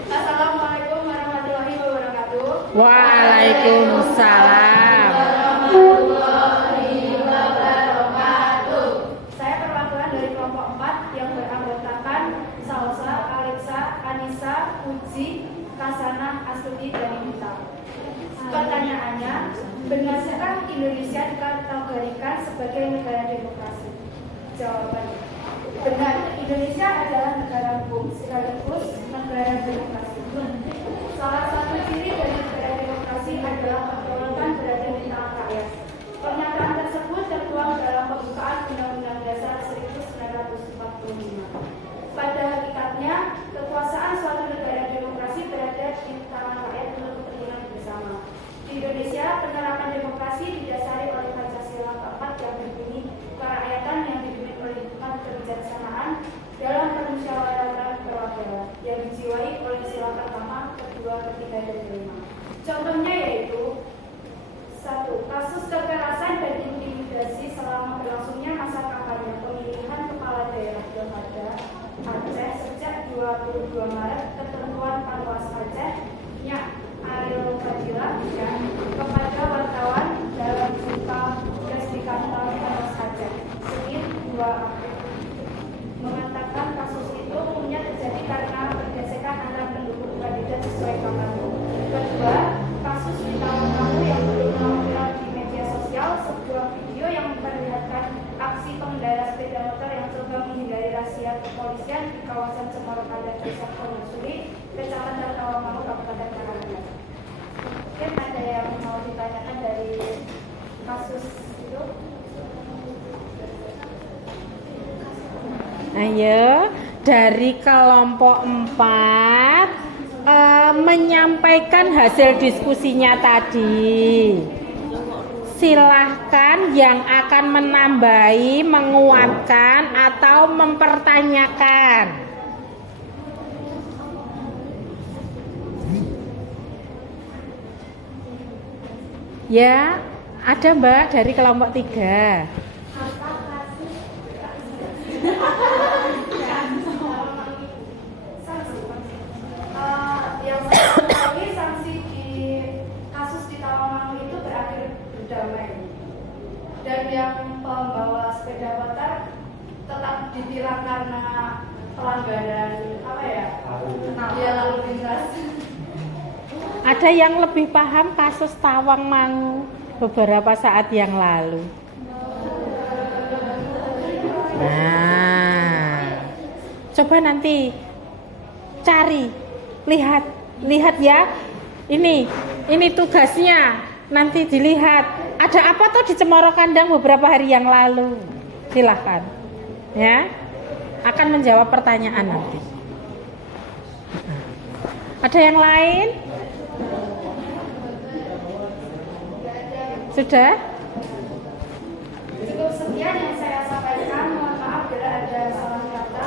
Assalamualaikum warahmatullahi wabarakatuh. Waalaikumsalam. Saya perwakilan dari kelompok 4 yang beranggotakan Salsa, Alexa, Anissa, Uji, Kasana, Astuti, dan Nita. Pertanyaannya, benarkah Indonesia dikategorikan sebagai negara demokrasi? Jawabannya, benar. Indonesia adalah negara hukum sekaligus negara demokrasi. Salah satu ciri dari negara demokrasi adalah kedaulatan berada di tangan rakyat. Pernyataan tersebut tertuang dalam pembukaan Undang-Undang Dasar 1945. Pada hakikatnya, kekuasaan suatu negara demokrasi berada di tangan rakyat untuk kepentingan bersama. Di Indonesia, penerapan demokrasi didasari oleh Pancasila keempat yang berbunyi kerakyatan yang dipimpin oleh kebijaksanaan dalam permusyawaratan perwakilan yang dijiwai oleh sila pertama, kedua, ketiga, dan kelima. Contohnya yaitu 1. Kasus kekerasan dan intimidasi selama berlangsungnya masa kampanye pemilihan kepala daerah Pilkada Aceh sejak 22 Maret ketentuan Panwas Aceh Ariel Fadilah kepada wartawan dalam jumpa pers di kantor Panwas Aceh Senin 2 April mengatakan kasus itu umumnya terjadi karena pergesekan antara pendukung kandidat sesuai kampanye. Kedua, kasus di Tawangmangu yang belum viral di media sosial, sebuah video yang memperlihatkan aksi pengendara sepeda motor yang coba menghindari razia kepolisian di kawasan Cemorokan dan Desa Kondusuri, Kecamatan Tawangmangu, Kabupaten Karanganyar. Mungkin ada yang mau ditanyakan dari kasus itu? Ayo, dari kelompok 4 menyampaikan hasil diskusinya tadi. Silahkan yang akan menambahi, menguatkan, atau mempertanyakan. Ya, ada Mbak dari kelompok 3. Yang saya ketahui sanksi di kasus di Tawangmangu itu berakhir berdamai, dan yang pembawa sepeda motor tetap ditilang karena pelanggaran lalu lintas. Ada yang lebih paham kasus Tawangmangu beberapa saat yang lalu. Nah, coba nanti cari, lihat ya. Ini tugasnya. Nanti dilihat ada apa tuh di Cemoro Kandang beberapa hari yang lalu. Silahkan, ya. Akan menjawab pertanyaan nanti. Ada yang lain? Sudah? Cukup sekian yang saya sampaikan. Mohon maaf bila ada salah kata.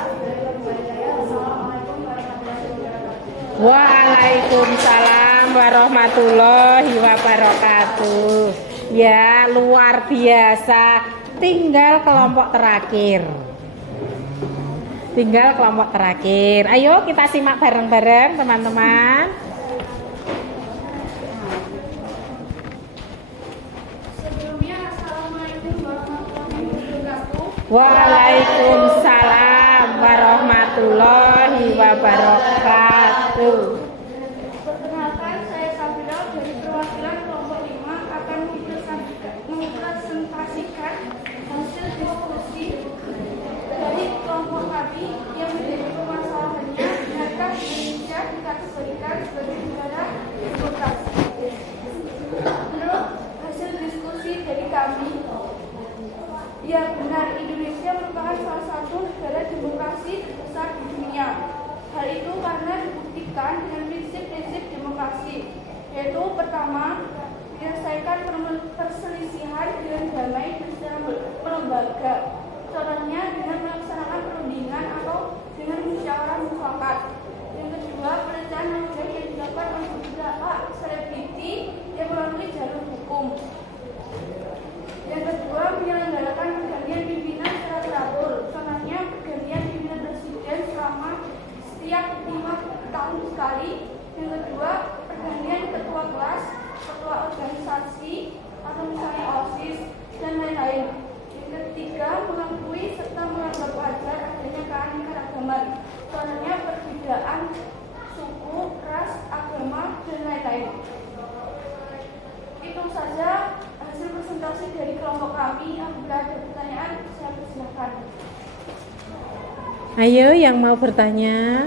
Assalamualaikum warahmatullahi wabarakatuh. Waalaikumsalam warahmatullahi wabarakatuh. Ya, luar biasa. Tinggal kelompok terakhir. Ayo kita simak bareng-bareng teman-teman. Sebelumnya, Assalamualaikum warahmatullahi wabarakatuh. Waalaikumsalam warahmatullahi wabarakatuh. Perkenalkan, saya Sabila dari perwakilan kelompok 5 akan mempresentasikan hasil diskusi dari kelompok kami yang menjadi permasalahannya benarkah Indonesia dikategorikan sebagai negara demokrasi. Menurut hasil diskusi dari kami, ya benar, Indonesia merupakan salah satu negara demokrasi terbesar di dunia. Hal itu karena dibuktikan dengan prinsip-prinsip demokrasi, yaitu pertama, menyelesaikan perselisihan dengan damai dan secara berlembaga. Contohnya dengan melaksanakan perundingan atau dengan musyawarah mufakat. Yang kedua, perencanaan nama baik yang dilakukan oleh beberapa selebriti yang melalui jalur hukum. Yang kedua, menyelenggarakan pergantian pimpinan secara teratur. Contohnya pergantian pimpinan presiden selama setiap 5 tahun sekali. Yang kedua, pergantian ketua kelas, ketua organisasi, atau misalnya OSIS, dan lain-lain. Yang ketiga, mengakui serta menganggap wajar adanya keanekaragaman. Contohnya perbedaan suku, ras, agama, dan lain-lain. Itu saja hasil presentasi dari kelompok kami. Apabila ada pertanyaan, saya persilahkan. Ayo yang mau bertanya.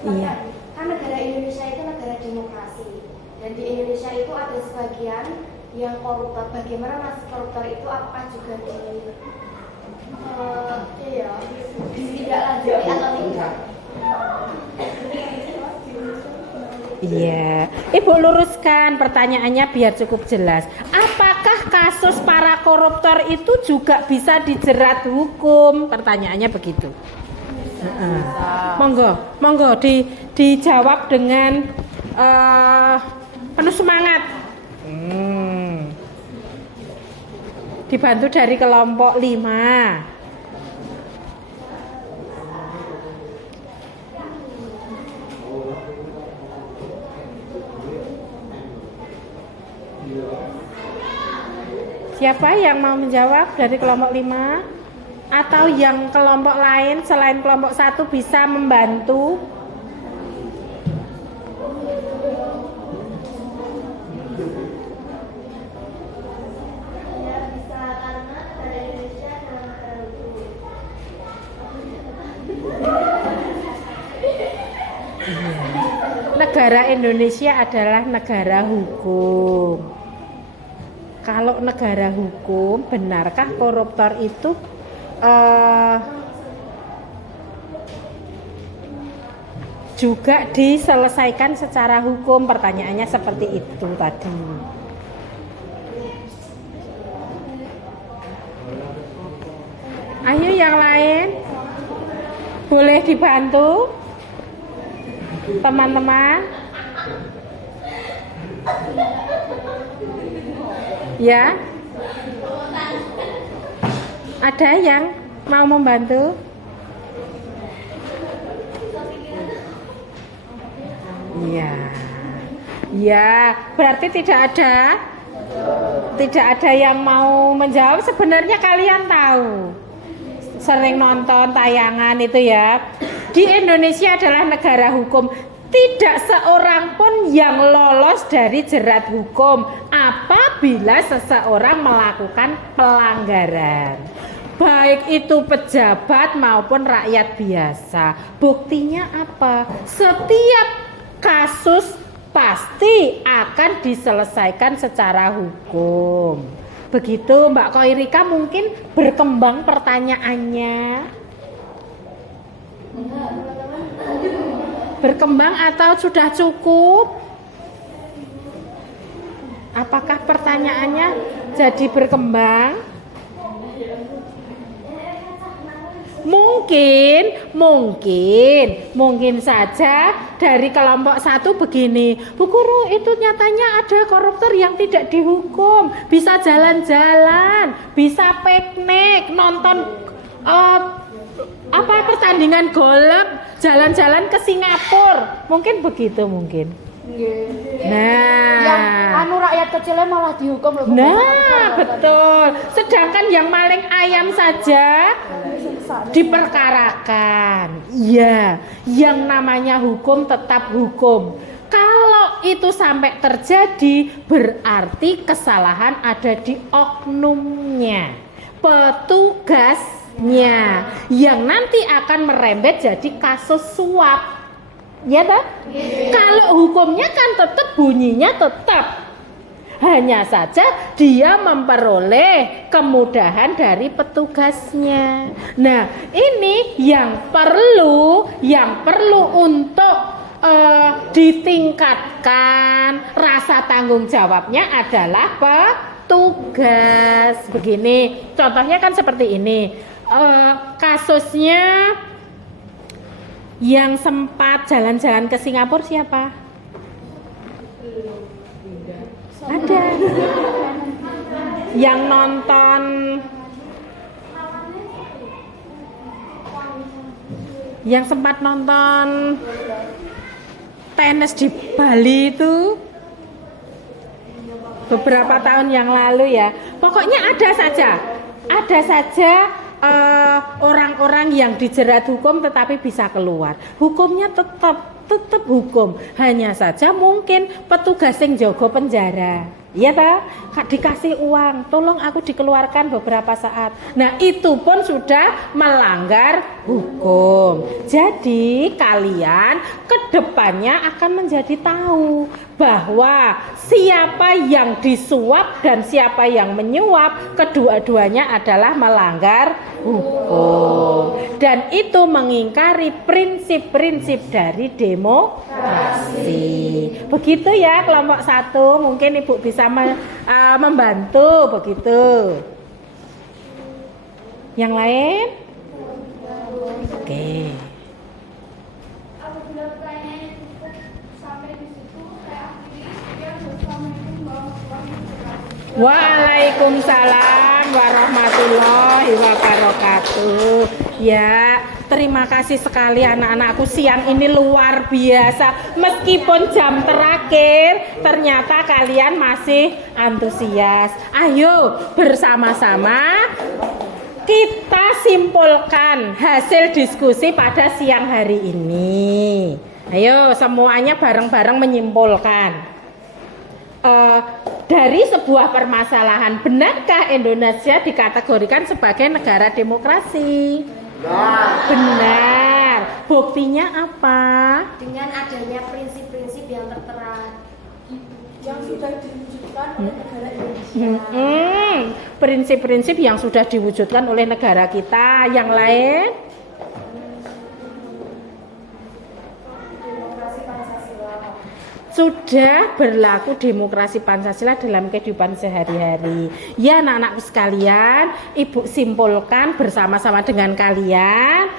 Iya. Kan negara Indonesia itu negara demokrasi, dan di Indonesia itu ada sebagian yang koruptor. Bagaimana nasib koruptor itu? Apakah juga ditindaklanjuti atau tidak? Iya. Ibu luruskan pertanyaannya biar cukup jelas. Apakah apakah kasus para koruptor itu juga bisa dijerat hukum? Pertanyaannya begitu. Monggo dijawab dengan penuh semangat. Dibantu dari kelompok 5. Siapa yang mau menjawab dari kelompok 5? Atau yang kelompok lain selain kelompok 1 bisa membantu? Ya bisa karena negara Indonesia adalah negara hukum. Negara Indonesia adalah negara hukum. Kalau negara hukum, benarkah koruptor itu juga diselesaikan secara hukum? Pertanyaannya seperti itu tadi. Ayo yang lain, boleh dibantu teman-teman? Ya, ada yang mau membantu? Ya, berarti tidak ada yang mau menjawab. Sebenarnya kalian tahu, sering nonton tayangan itu ya. Di Indonesia adalah negara hukum. Tidak seorang pun yang lolos dari jerat hukum apabila seseorang melakukan pelanggaran, baik itu pejabat maupun rakyat biasa. Buktinya apa? Setiap kasus pasti akan diselesaikan secara hukum. Begitu Mbak Koirika, mungkin berkembang pertanyaannya. Berkembang atau sudah cukup? Apakah pertanyaannya jadi berkembang? Mungkin saja dari kelompok 1 begini, Bu Guru, itu nyatanya ada koruptor yang tidak dihukum, bisa jalan-jalan, bisa piknik, nonton pertandingan golf, jalan-jalan ke Singapura, mungkin begitu mungkin. Nah, Yang rakyat kecilnya malah dihukum loh. Nah, betul. Sedangkan yang maling ayam saja diperkarakan. Iya, yang namanya hukum tetap hukum. Kalau itu sampai terjadi, berarti kesalahan ada di oknumnya, petugasnya, yang nanti akan merembet jadi kasus suap. Ya tak? Kalau hukumnya kan tetap, bunyinya tetap. Hanya saja dia memperoleh kemudahan dari petugasnya. Nah, ini yang perlu untuk ditingkatkan rasa tanggung jawabnya adalah petugas. Begini, contohnya kan seperti ini. Kasusnya yang sempat jalan-jalan ke Singapura siapa? Ada. Yang nonton, yang sempat nonton tenis di Bali itu beberapa tahun yang lalu ya. Pokoknya ada saja orang-orang yang dijerat hukum tetapi bisa keluar. Hukumnya tetap hukum. Hanya saja mungkin petugas yang jaga penjara, iya ta? Dikasih uang, tolong aku dikeluarkan beberapa saat. Nah, itu pun sudah melanggar hukum. Jadi kalian kedepannya akan menjadi tahu bahwa siapa yang disuap dan siapa yang menyuap, kedua-duanya adalah melanggar hukum. Dan itu mengingkari prinsip-prinsip dari demokrasi. Begitu ya kelompok 1. Mungkin Ibu bisa membantu begitu. Yang lain? Oke. Apabila pertanyaan cukup sampai di situ, saya akhiri. Wassalamualaikum warahmatullahi wabarakatuh. Waalaikumsalam warahmatullahi wabarakatuh. Ya, terima kasih sekali anak-anakku, siang ini luar biasa. Meskipun jam terakhir, ternyata kalian masih antusias. Ayo bersama-sama kita simpulkan hasil diskusi pada siang hari ini. Ayo semuanya bareng-bareng menyimpulkan. Dari sebuah permasalahan, benarkah Indonesia dikategorikan sebagai negara demokrasi? Benar. Buktinya apa? Dengan adanya prinsip-prinsip yang tertera yang sudah diwujudkan oleh negara Indonesia. Prinsip-prinsip yang sudah diwujudkan oleh negara kita. Yang lain? Demokrasi Pancasila. Sudah berlaku demokrasi Pancasila dalam kehidupan sehari-hari. Ya anak-anakku sekalian, Ibu simpulkan bersama-sama dengan kalian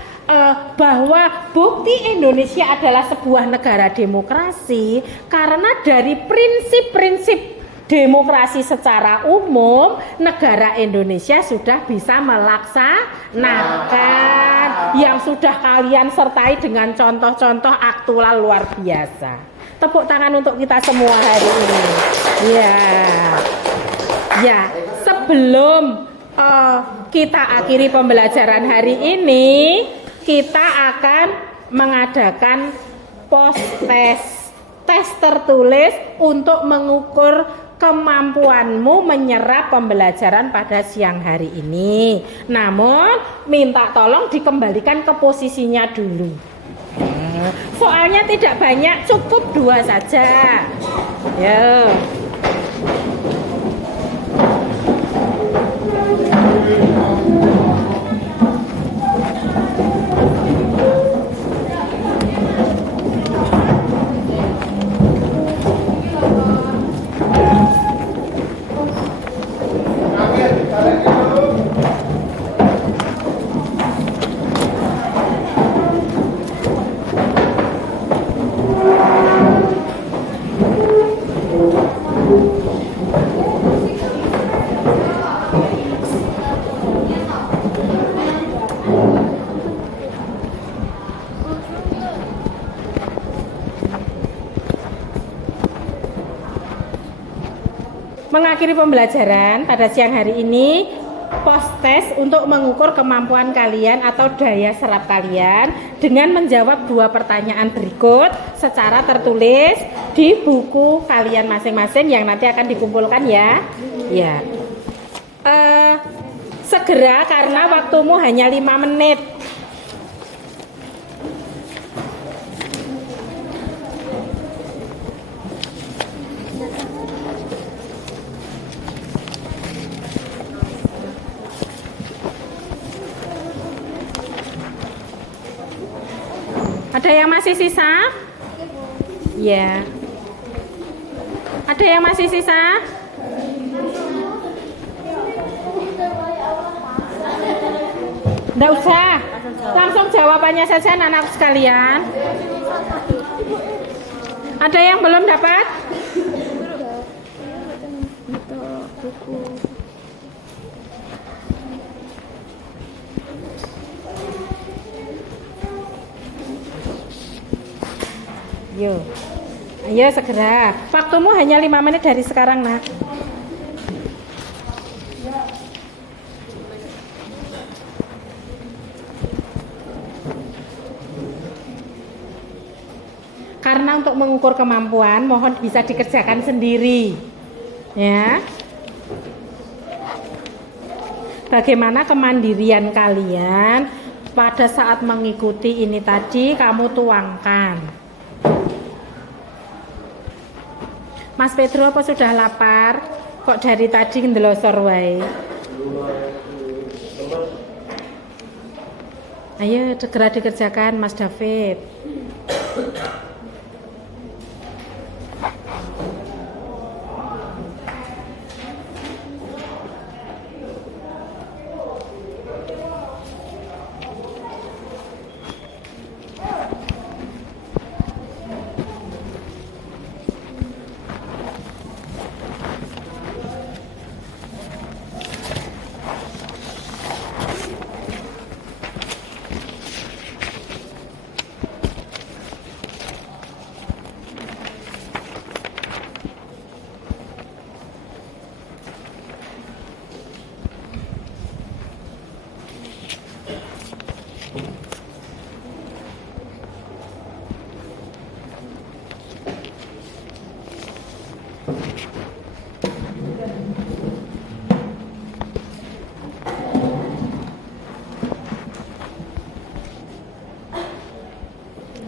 bahwa bukti Indonesia adalah sebuah negara demokrasi karena dari prinsip-prinsip demokrasi secara umum negara Indonesia sudah bisa melaksanakan yang sudah kalian sertai dengan contoh-contoh aktual luar biasa. Tepuk tangan untuk kita semua hari ini. Ya, sebelum kita akhiri pembelajaran hari ini, kita akan mengadakan tes tertulis untuk mengukur kemampuanmu menyerap pembelajaran pada siang hari ini. Namun, minta tolong dikembalikan ke posisinya dulu. Soalnya tidak banyak, cukup 2 saja. Ya. Mengakhiri pembelajaran pada siang hari ini, post test untuk mengukur kemampuan kalian atau daya serap kalian dengan menjawab 2 pertanyaan berikut secara tertulis di buku kalian masing-masing yang nanti akan dikumpulkan ya. Ya. Segera karena waktumu hanya 5 menit. Ada yang masih sisa? Ya. Ada yang masih sisa? Nggak usah. Langsung jawabannya saja anak-anak sekalian. Ada yang belum dapat? Ayo segera. Waktumu hanya 5 menit dari sekarang, Nak. Karena untuk mengukur kemampuan, mohon bisa dikerjakan sendiri. Ya. Bagaimana kemandirian kalian pada saat mengikuti ini tadi, kamu tuangkan. Mas Pedro apa sudah lapar? Kok dari tadi ndelosor wae? Ayo segera dikerjakan Mas David.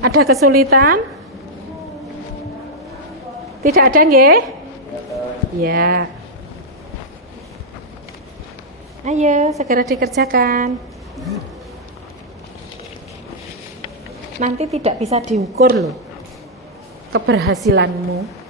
Ada kesulitan? Tidak ada nggih? Ya. Ayo segera dikerjakan. Nanti tidak bisa diukur loh keberhasilanmu.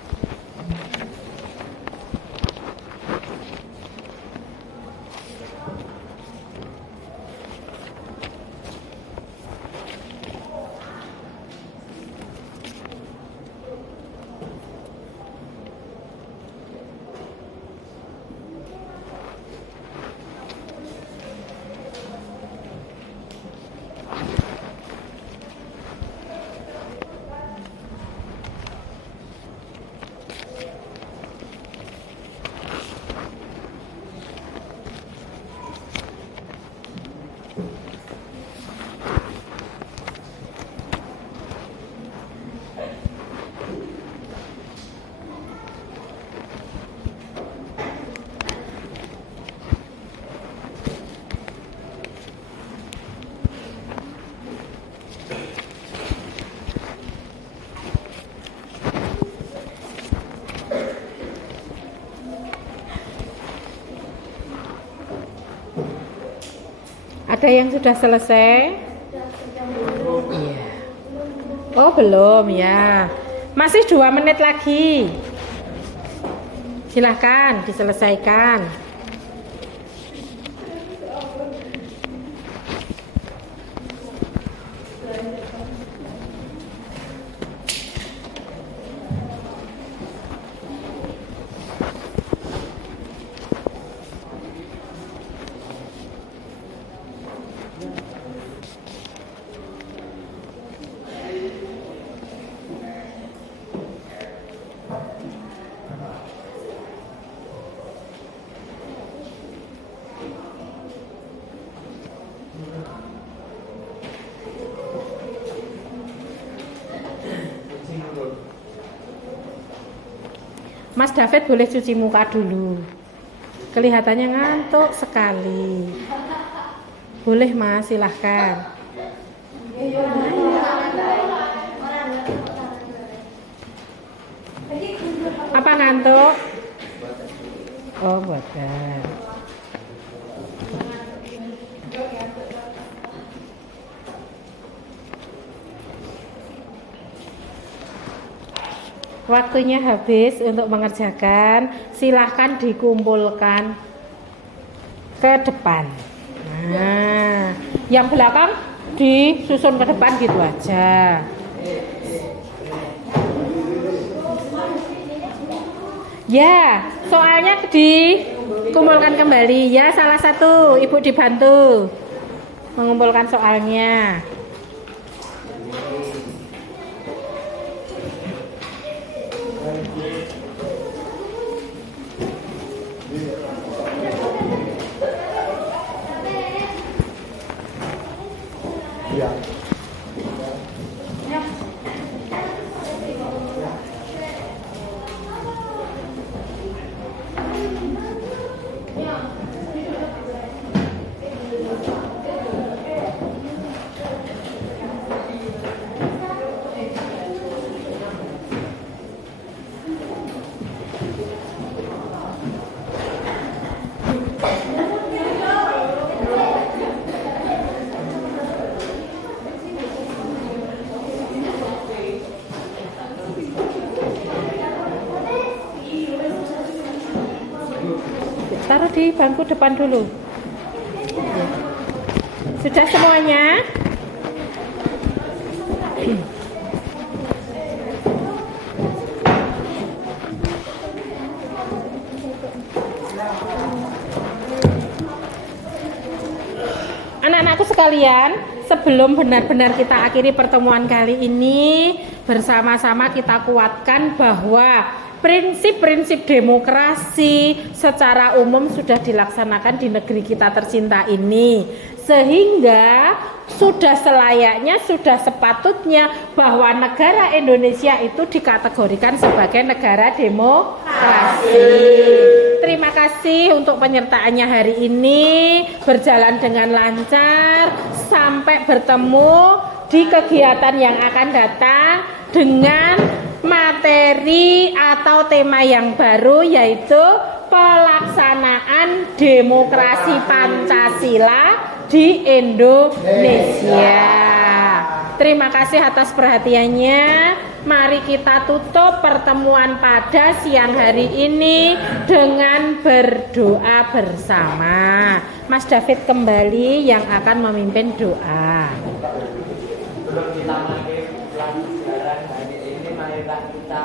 Ada yang sudah selesai? Iya. Oh belum ya. Masih 2 menit lagi. Silahkan diselesaikan. Mas David boleh cuci muka dulu. Kelihatannya ngantuk sekali. Boleh Mas, silahkan. Apa ngantuk? Oh, badan. Waktunya habis untuk mengerjakan. Silahkan dikumpulkan ke depan. Nah, yang belakang disusun ke depan gitu aja. Ya, soalnya dikumpulkan kembali. Ya, salah satu ibu dibantu mengumpulkan soalnya. Iya. Taruh di bangku depan dulu. Sudah semuanya? Anak-anakku sekalian, sebelum benar-benar kita akhiri pertemuan kali ini, bersama-sama kita kuatkan bahwa prinsip-prinsip demokrasi secara umum sudah dilaksanakan di negeri kita tercinta ini, sehingga sudah selayaknya, sudah sepatutnya bahwa negara Indonesia itu dikategorikan sebagai negara demokrasi. Terima kasih untuk penyertaannya hari ini, berjalan dengan lancar, sampai bertemu di kegiatan yang akan datang dengan materi atau tema yang baru, yaitu pelaksanaan demokrasi Pancasila di Indonesia. Terima kasih atas perhatiannya. Mari kita tutup pertemuan pada siang hari ini dengan berdoa bersama. Mas David kembali yang akan memimpin doa. Sebelum kita mulai pelajaran hari ini, marilah kita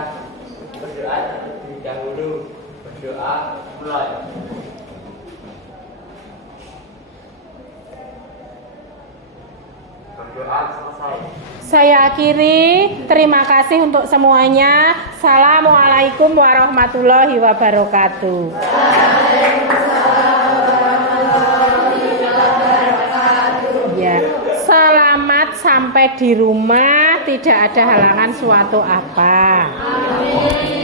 berdoa terlebih dahulu. Berdoa mulai. Berdoa selesai. Saya akhiri, terima kasih untuk semuanya. Assalamualaikum warahmatullahi wabarakatuh. Ya, selamat sampai di rumah, tidak ada halangan suatu apa. Amin.